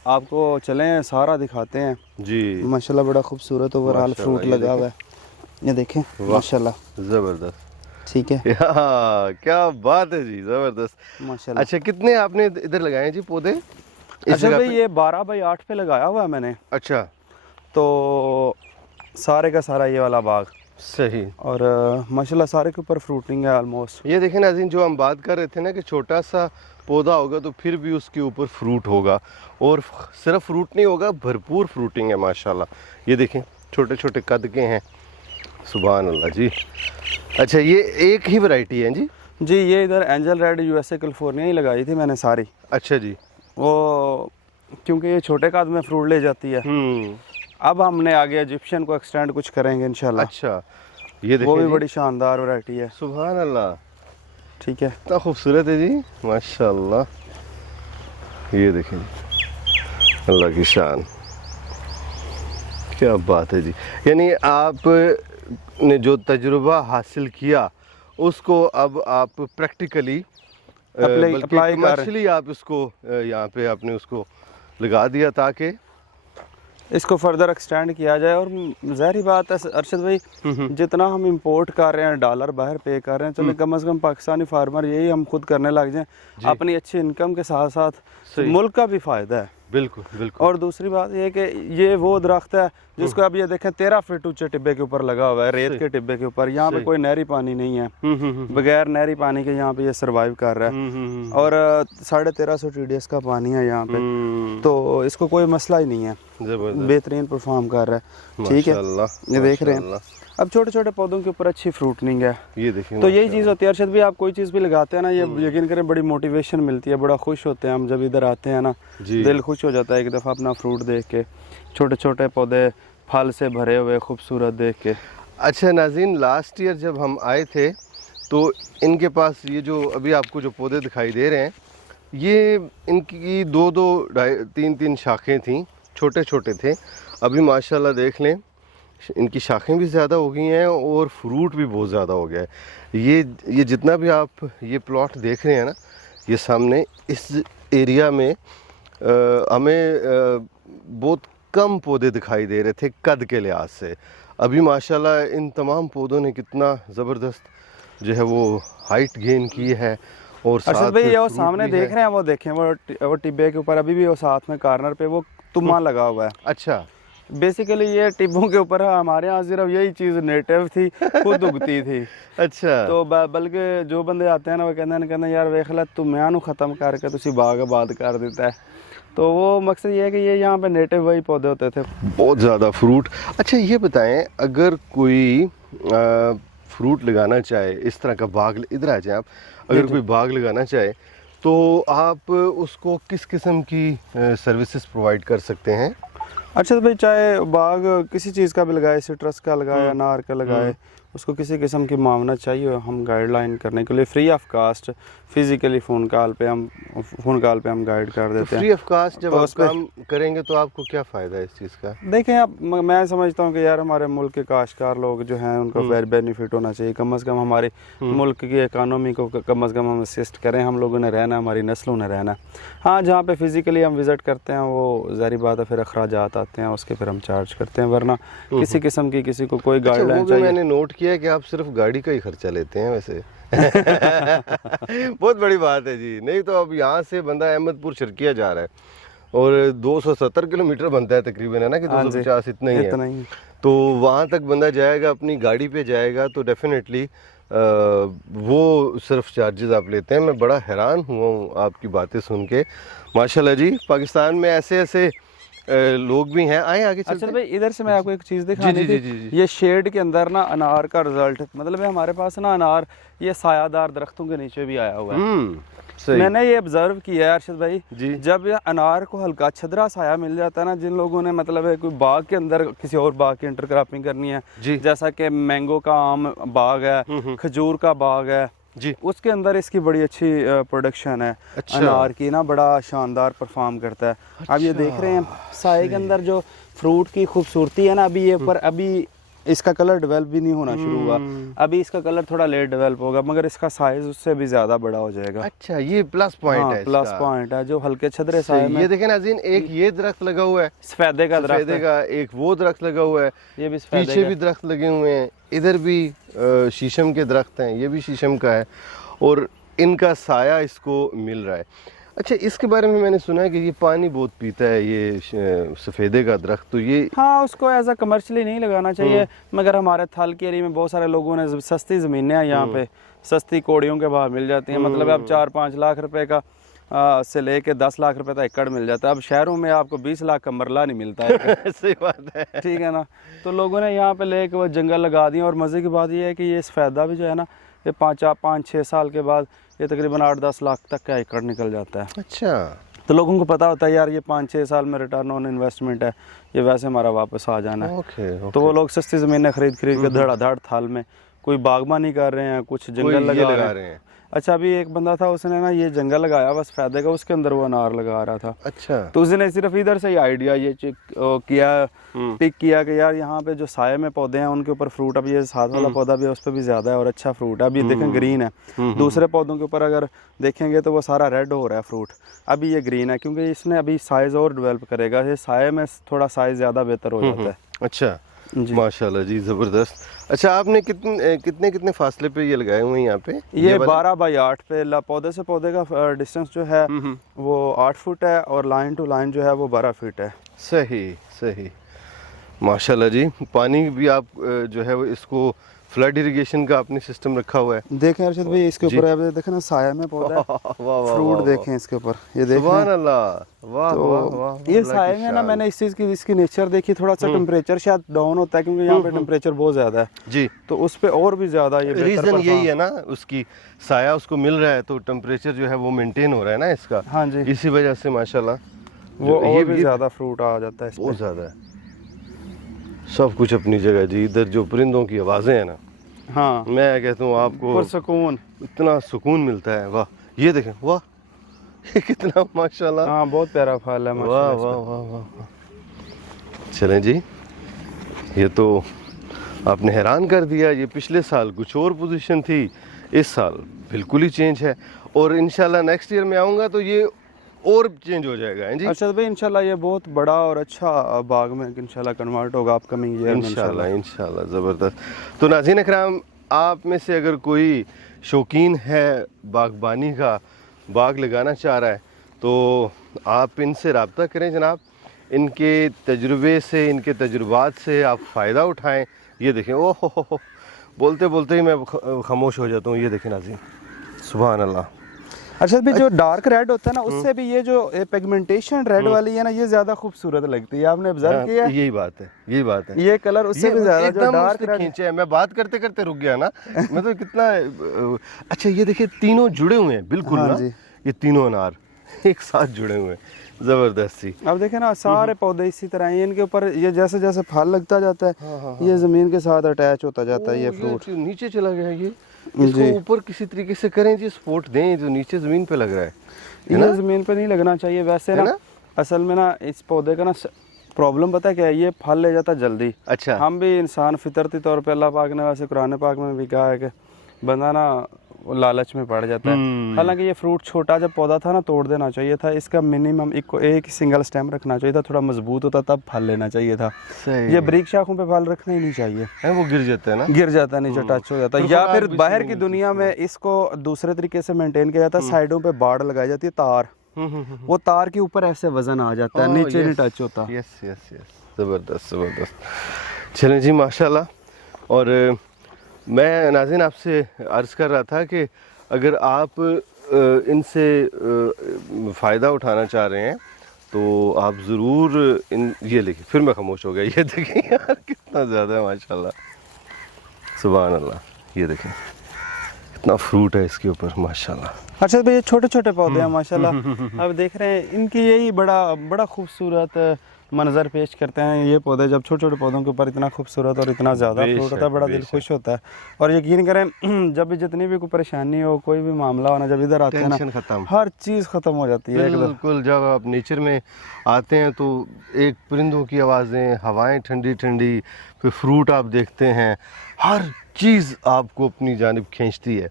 आपको चलें सारा दिखाते हैं जी। माशाल्लाह, बड़ा खूबसूरत ओवरऑल फ्रूट लगा हुआ है, ये देखें माशाल्लाह। ज़बरदस्त, ठीक है, क्या बात है जी, ज़बरदस्त माशाल्लाह। अच्छा, कितने आपने इधर लगाए हैं जी पौधे? अच्छा भाई, ये 12x8 पे लगाया हुआ है मैंने। अच्छा, तो सारे का सारा ये वाला बाग, सही। और माशाल्लाह सारे के ऊपर फ्रूटिंग है ऑलमोस्ट। ये देखें नाज़रीन, जो हम बात कर रहे थे ना कि छोटा सा पौधा होगा तो फिर भी उसके ऊपर फ्रूट होगा, और सिर्फ फ्रूट नहीं होगा, भरपूर फ्रूटिंग है माशाल्लाह। ये देखें छोटे छोटे कद के हैं, सुभान अल्लाह जी। अच्छा, ये एक ही वैरायटी है जी? जी, ये इधर एंजल रेड यूएसए कैलिफोर्निया ही लगाई थी मैंने सारी। अच्छा जी। वो क्योंकि ये छोटे कद में फ्रूट ले जाती है। अब हमने आगे इजिप्शियन को एक्सटेंड कुछ करेंगे इंशाल्लाह। अच्छा, ये वो भी देखिए, बड़ी शानदार वैरायटी है। सुभान अल्लाह, ठीक है, इतना खूबसूरत है जी माशाल्लाह। ये देखें, अल्लाह की शान, क्या बात है जी। यानी आप ने जो तजुर्बा हासिल किया उसको अब आप प्रैक्टिकली अप्लाई कमर्शियली आप इसको यहाँ पे आपने उसको लगा दिया ताकि इसको फर्दर एक्सटेंड किया जाए। और ज़ाहिर बात है अरशद भाई, जितना हम इंपोर्ट कर रहे हैं, डॉलर बाहर पे कर रहे हैं, चलो कम से कम पाकिस्तानी फार्मर यही हम खुद करने लग जाएं, अपनी अच्छी इनकम के साथ साथ मुल्क का भी फ़ायदा है। बिल्कुल बिल्कुल। और दूसरी बात ये है कि ये वो दरख्त है जिसको अब ये देखें 13 फीट ऊंचे टिब्बे के ऊपर लगा हुआ है, रेत के टिब्बे के ऊपर। यहाँ पे कोई नहरी पानी नहीं है, बगैर नहरी पानी के यहाँ पे ये सरवाइव कर रहा है। और 1350 TDS का पानी है यहाँ पे, तो इसको कोई मसला ही नहीं है, बेहतरीन परफॉर्म कर रहा है। ठीक है, ये देख रहे हैं। अब छोटे छोटे पौधों के ऊपर अच्छी फ्रूटनिंग है, ये देखिए। तो यही चीज़ होती है अरशद भाई, आप कोई चीज़ भी लगाते हैं ना, ये यकीन करें बड़ी मोटिवेशन मिलती है, बड़ा खुश होते हैं हम जब इधर आते हैं ना, दिल खुश हो जाता है एक दफ़ा अपना फ्रूट देख के, छोटे छोटे पौधे फल से भरे हुए खूबसूरत देख के। अच्छा नाज़रीन, लास्ट ईयर जब हम आए थे तो इनके पास ये जो अभी आपको जो पौधे दिखाई दे रहे हैं, ये इनकी 2-2, 3-3 शाखें थीं, छोटे छोटे थे। अभी माशाल्लाह देख लें, इनकी शाखें भी ज़्यादा हो गई हैं और फ्रूट भी बहुत ज़्यादा हो गया है। ये जितना भी आप ये प्लॉट देख रहे हैं ना, ये सामने इस एरिया में हमें बहुत कम पौधे दिखाई दे रहे थे कद के लिहाज से। अभी माशाल्लाह इन तमाम पौधों ने कितना ज़बरदस्त जो है वो हाइट गेन की है, और अरशद साथ भाई में ये वो fruit सामने भी देख है। रहे हैं, वो देखें वो टिब्बे के ऊपर अभी भी वो साथ में कॉर्नर पे वो तुम्मा लगा हुआ है। अच्छा बेसिकली ये टिब्बों के ऊपर हमारे यहाँ सिर्फ यही चीज़ नेटिव थी, खुद उगती थी। अच्छा तो बल्कि जो बंदे आते हैं ना वो कहते हैं यार वेख ला तू मैं ख़त्म करके तुसी बाग आबाद कर देता है। तो वो मकसद ये है कि ये यहाँ पे नेटिव वही पौधे होते थे। बहुत ज़्यादा फ्रूट। अच्छा ये बताएं, अगर कोई फ्रूट लगाना चाहे, इस तरह का बाग, इधर आ जाए आप, अगर कोई बाग लगाना चाहे तो आप उसको किस किस्म की सर्विसेज प्रोवाइड कर सकते हैं? अच्छा भाई चाहे बाग किसी चीज़ का भी लगाए, सिट्रस का लगाए, अनार का लगाए, उसको किसी किस्म की मावनत चाहिए हम गाइडलाइन करने के लिए free of cost physically phone call पे हम गाइड कर देते हैं। फ्री ऑफ कास्ट जब तो आप उस पे- काम करेंगे तो आपको क्या फ़ायदा है इस चीज़ का? देखें आप, मैं समझता हूँ कि यार हमारे मुल्क के काश्तकार लोग जो हैं उनको बेनिफिट होना चाहिए। कम से कम हमारे मुल्क की इकानमी को कम से कम हम असिस्ट करें। हम लोगों ने रहना, हमारी नस्लों ने रहना। हाँ जहाँ पे फिज़िकली हम विज़िट करते हैं वो ज़ाहिर बात है फिर अखराजात आते हैं, उसके फिर हम चार्ज करते हैं, वरना किसी किस्म की किसी को कोई अच्छा, गाइडलाइन वो भी चाहिए। मैंने नोट किया है कि आप सिर्फ गाड़ी का ही खर्चा लेते हैं वैसे। बहुत बड़ी बात है जी। नहीं तो अब यहाँ से बंदा अहमदपुर शर्किया जा रहा है और 270 किलोमीटर बनता है तकरीबन, है ना कि 250 इतना ही इतना है। ही। तो वहाँ तक बंदा जाएगा, अपनी गाड़ी पे जाएगा, तो डेफिनेटली वो सिर्फ चार्जेस आप लेते हैं। मैं बड़ा हैरान हुआ हूँ आपकी बातें सुन के। माशाल्लाह जी, पाकिस्तान में ऐसे ऐसे लोग भी हैं। आए आगे चलते अच्छा हैं। भाई इधर से मैं आपको एक चीज़ दिखानी जी, थी। जी, जी। ये शेड के अंदर ना अनार का रिजल्ट, मतलब है हमारे पास ना अनार ये सायादार दरख्तों के नीचे भी आया हुआ है। सही। मैंने ये ऑब्जर्व किया है अरशद भाई, जी। जब ये अनार को हल्का छदरा साया मिल जाता है ना, जिन लोगों ने मतलब है कोई बाग के अंदर किसी और बाग की इंटरक्रॉपिंग करनी है, जी। जैसा कि मैंगो का आम बाग है, खजूर का बाग है जी। उसके अंदर इसकी बड़ी अच्छी प्रोडक्शन है। अच्छा। अनार की ना बड़ा शानदार परफॉर्म करता है। अब ये देख रहे हैं साए के अंदर जो फ्रूट की खूबसूरती है ना, अभी ये पर अभी इसका कलर डेवलप भी नहीं होना शुरू हुआ, अभी इसका कलर थोड़ा लेट डेवलप होगा, मगर इसका साइज उससे भी ज़्यादा बड़ा हो जाएगा। अच्छा, ये प्लस पॉइंट हाँ, है प्लस इसका। पॉइंट है जो हल्के छदरे साए में। ये देखें नाज़रीन, एक ये दरख्त लगा हुआ है सफेदे का दरख्त सफेदे है, का, एक वो दरख्त लगा हुआ है, ये भी सफेदे पीछे का भी दरख्त लगे हुए हैं, इधर भी शीशम के दरख्त हैं, ये भी शीशम का है और इनका साया इसको मिल रहा है। अच्छा, इसके बारे में मैंने सुना है कि ये पानी बहुत पीता है, ये सफ़ेदे का दरख्त, तो ये हाँ उसको एज अ कमर्शली नहीं लगाना चाहिए, मगर हमारे थल के एरिया में बहुत सारे लोगों ने सस्ती ज़मीनें हैं यहाँ पे, सस्ती कोड़ियों के भाव मिल जाती हैं, मतलब अब 4-5 लाख रुपए का से लेके 10 लाख रुपए तक एकड़ मिल जाता है। अब शहरों में आपको 20 लाख का मरला नहीं मिलता है। सही बात है। ठीक है ना, तो लोगों ने यहाँ पे लेके वो जंगल लगा दिए। और मज़े की बात ये है कि ये सफ़ेदा भी जो है ना, ये 5-6 साल के बाद ये तकरीबन 8-10 लाख तक का एकड़ निकल जाता है। अच्छा, तो लोगों को पता होता है यार ये 5-6 साल में रिटर्न ऑन इन्वेस्टमेंट है, ये वैसे हमारा वापस आ जाना है। ओके। तो वो लोग सस्ती ज़मीनें खरीद के धड़ाधड़ थाल में कोई बागबानी कर रहे हैं, कुछ जंगल लगा रहे हैं। अच्छा, अभी एक बंदा था उसने ना ये जंगल लगाया बस फायदे का, उसके अंदर वो अनार लगा रहा था। अच्छा। तो उसने सिर्फ इधर से ही आइडिया ये पिक किया कि यार यहाँ पे जो साये में पौधे हैं उनके ऊपर फ्रूट, अब ये साथ वाला पौधा भी है उस पर भी ज़्यादा है और अच्छा फ्रूट है। अभी देखें ग्रीन है, दूसरे पौधों के ऊपर अगर देखेंगे तो वो सारा रेड हो रहा है फ्रूट, अभी ये ग्रीन है क्योंकि इसने अभी साइज़ और डेवलप करेगा। ये साये में थोड़ा साइज़ ज़्यादा बेहतर हो जाता है। अच्छा जी, माशाल्लाह जी, ज़बरदस्त। अच्छा, आपने कितने फासले पे ये लगाए हुए हैं यहाँ पे? ये 12x8 पे पौधे से पौधे का डिस्टेंस जो है वो 8 फुट है और लाइन टू लाइन जो है वो 12 फीट है। सही सही, माशाल्लाह जी। पानी भी आप जो है वो इसको फ्लड इरिगेशन का आपने सिस्टम रखा हुआ है। देखें अर्शद भाई इसके ऊपर आप देखें ना साया में पौधा फ्रूट देखें इसके ऊपर, ये देखें। सुभान अल्लाह, वाह तो वाह वाह। ये साये में ना मैंने इस चीज़ की इसकी नेचर देखी, थोड़ा सा टेम्परेचर शायद डाउन होता है क्योंकि यहाँ पे टेम्परेचर बहुत ज़्यादा है जी, तो उस पे और भी ज़्यादा ये रीज़न यही है ना, उसकी साया उसको मिल रहा है तो टेम्परेचर जो है वो मेंटेन हो रहा है ना इसका। हाँ जी, इसी वजह से माशाल्लाह वो और भी ज़्यादा फ्रूट आ जाता है। बहुत ज़्यादा है। सब कुछ अपनी जगह जी। इधर जो परिंदों की आवाज़ें हैं ना, हाँ मैं कहता हूँ आपको पुरसुकून, इतना सुकून मिलता है। वाह, ये देखें, वाह ये कितना माशाल्लाह। हाँ बहुत प्यारा फल है वाह माशाल्लाह। वाह वाह वाह वाह। चलें जी, ये तो आपने हैरान कर दिया। ये पिछले साल कुछ और पोजीशन थी, इस साल बिल्कुल ही चेंज है और इंशाल्लाह नेक्स्ट ईयर में आऊँगा तो ये और चेंज हो जाएगा। हैं जी, अच्छा भाई इंशाल्लाह ये बहुत बड़ा और अच्छा बाग में इंशाल्लाह कन्वर्ट होगा अपकमिंग ईयर में इंशाल्लाह इंशाल्लाह। ज़बरदस्त। तो नाज़रीन इकराम, आप में से अगर कोई शौकीन है बागबानी का, बाग लगाना चाह रहा है, तो आप इनसे रब्ता करें जनाब। इनके तजुर्बे से, इनके तजुर्बात से आप फ़ायदा उठाएं। ये देखें, ओह हो, बोलते बोलते ही मैं खामोश हो जाता हूँ। ये देखें नाज़रीन, सुभान अल्लाह। अच्छा भी जो डार्क रेड होता है ना, उससे भी ये जो पिगमेंटेशन रेड वाली है ना, ये ज्यादा खूबसूरत लगती है। आपने ऑब्जर्व किया है? यही बात है, यही बात है। ये कलर उससे भी ज्यादा जो डार्क रेड खींचे है। मैं बात करते करते रुक गया ना। मैं तो कितना अच्छा, ये देखिए तीनों जुड़े हुए हैं बिल्कुल। हाँ ना जी। ये तीनों अनार एक साथ जुड़े हुए हैं, जबरदस्ती। अब देखें ना, सारे पौधे इसी तरह हैं। इनके ऊपर ये जैसे जैसे फल लगता जाता है, ये जमीन के साथ अटैच होता जाता है। ये फ्रूट नीचे चला गया। ये इसको ऊपर किसी तरीके से करें जी, सपोर्ट दें। जो नीचे जमीन पे लग रहा है, ये ज़मीन पे नहीं लगना चाहिए वैसे ना। असल में ना इस पौधे का ना प्रॉब्लम पता है क्या है, ये फल ले जाता जल्दी। अच्छा। हम भी इंसान फितरती तौर पे, अल्लाह पाक ने वैसे कुरान पाक में भी कहा है कि बंदा ना वो लालच में पड़ जाता है। हालांकि ये फ्रूट छोटा जब पौधा था ना, तोड़ देना चाहिए था। इसका मिनिमम एक सिंगल स्टेम रखना चाहिए था, थोड़ा मजबूत होता तब फल लेना चाहिए था। ये ब्रिक शाखों पे फल रखना ही नहीं चाहिए, वो गिर जाता है ना, गिर जाता है, नीचे टच हो जाता है। या फिर बाहर की दुनिया में इसको दूसरे तरीके से मेंटेन किया जाता है, साइडों पे बाड़ लगाई जाती है, तार। वो तार के ऊपर ऐसे वजन आ जाता है, नीचे नहीं टच होता। यस यस यस, जबरदस्त जबरदस्त। चलें जी, माशाल्लाह। और मैं नाज़रीन आपसे अर्ज़ कर रहा था कि अगर आप इनसे फ़ायदा उठाना चाह रहे हैं तो आप ज़रूर इन, ये देखिए फिर मैं खामोश हो गया। ये देखिए यार कितना ज़्यादा है माशाल्लाह, सुभान अल्लाह। ये देखें कितना फ्रूट है इसके ऊपर माशाल्लाह। अच्छा भाई, ये छोटे छोटे पौधे हैं माशाल्लाह। अब देख रहे हैं इनकी यही बड़ा खूबसूरत मंजर पेश करते हैं। ये पौधे जब छोटे छोटे पौधों के ऊपर इतना खूबसूरत और इतना ज़्यादा फ्रूट होता है, बड़ा दिल खुश होता है। और यकीन करें, जब भी जितनी भी कोई परेशानी हो, कोई भी मामला हो ना, जब इधर आते हैं ना, खत्म, हर चीज़ ख़त्म हो जाती है बिल्कुल। जब आप नेचर में आते हैं तो एक परिंदों की आवाज़ें, हवाएं ठंडी ठंडी, फिर फ्रूट आप देखते हैं, हर चीज़ आपको अपनी जानिब खींचती है।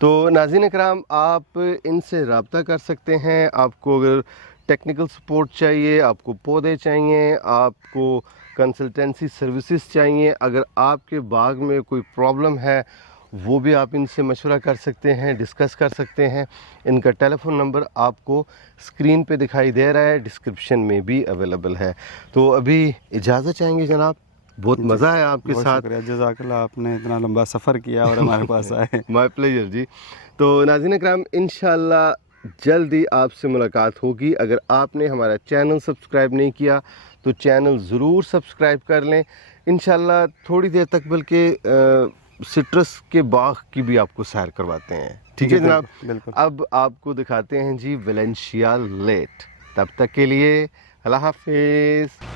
तो नाज़रीन कराम, आप इनसे रब्ता कर सकते हैं। आपको अगर टेक्निकल सपोर्ट चाहिए, आपको पौधे चाहिए, आपको कंसल्टेंसी सर्विसेज चाहिए, अगर आपके बाग में कोई प्रॉब्लम है, वो भी आप इनसे मशवरा कर सकते हैं, डिस्कस कर सकते हैं। इनका टेलीफोन नंबर आपको स्क्रीन पे दिखाई दे रहा है, डिस्क्रिप्शन में भी अवेलेबल है। तो अभी इजाज़त चाहेंगे जनाब, बहुत मज़ा आया आपके साथ। जज़ाकल्लाह, आपने इतना लंबा सफ़र किया और हमारे पास आए। माय प्लेजर जी। तो नाज़रीन कराम, इंशाल्लाह जल्दी आपसे मुलाकात होगी। अगर आपने हमारा चैनल सब्सक्राइब नहीं किया तो चैनल ज़रूर सब्सक्राइब कर लें। इंशाल्लाह थोड़ी देर तक बल्कि सिट्रस के बाग की भी आपको सैर करवाते हैं। ठीक है जनाब, बिल्कुल। अब आपको दिखाते हैं जी वेलेंशिया लेट। तब तक के लिए अल्लाह हाफिज़।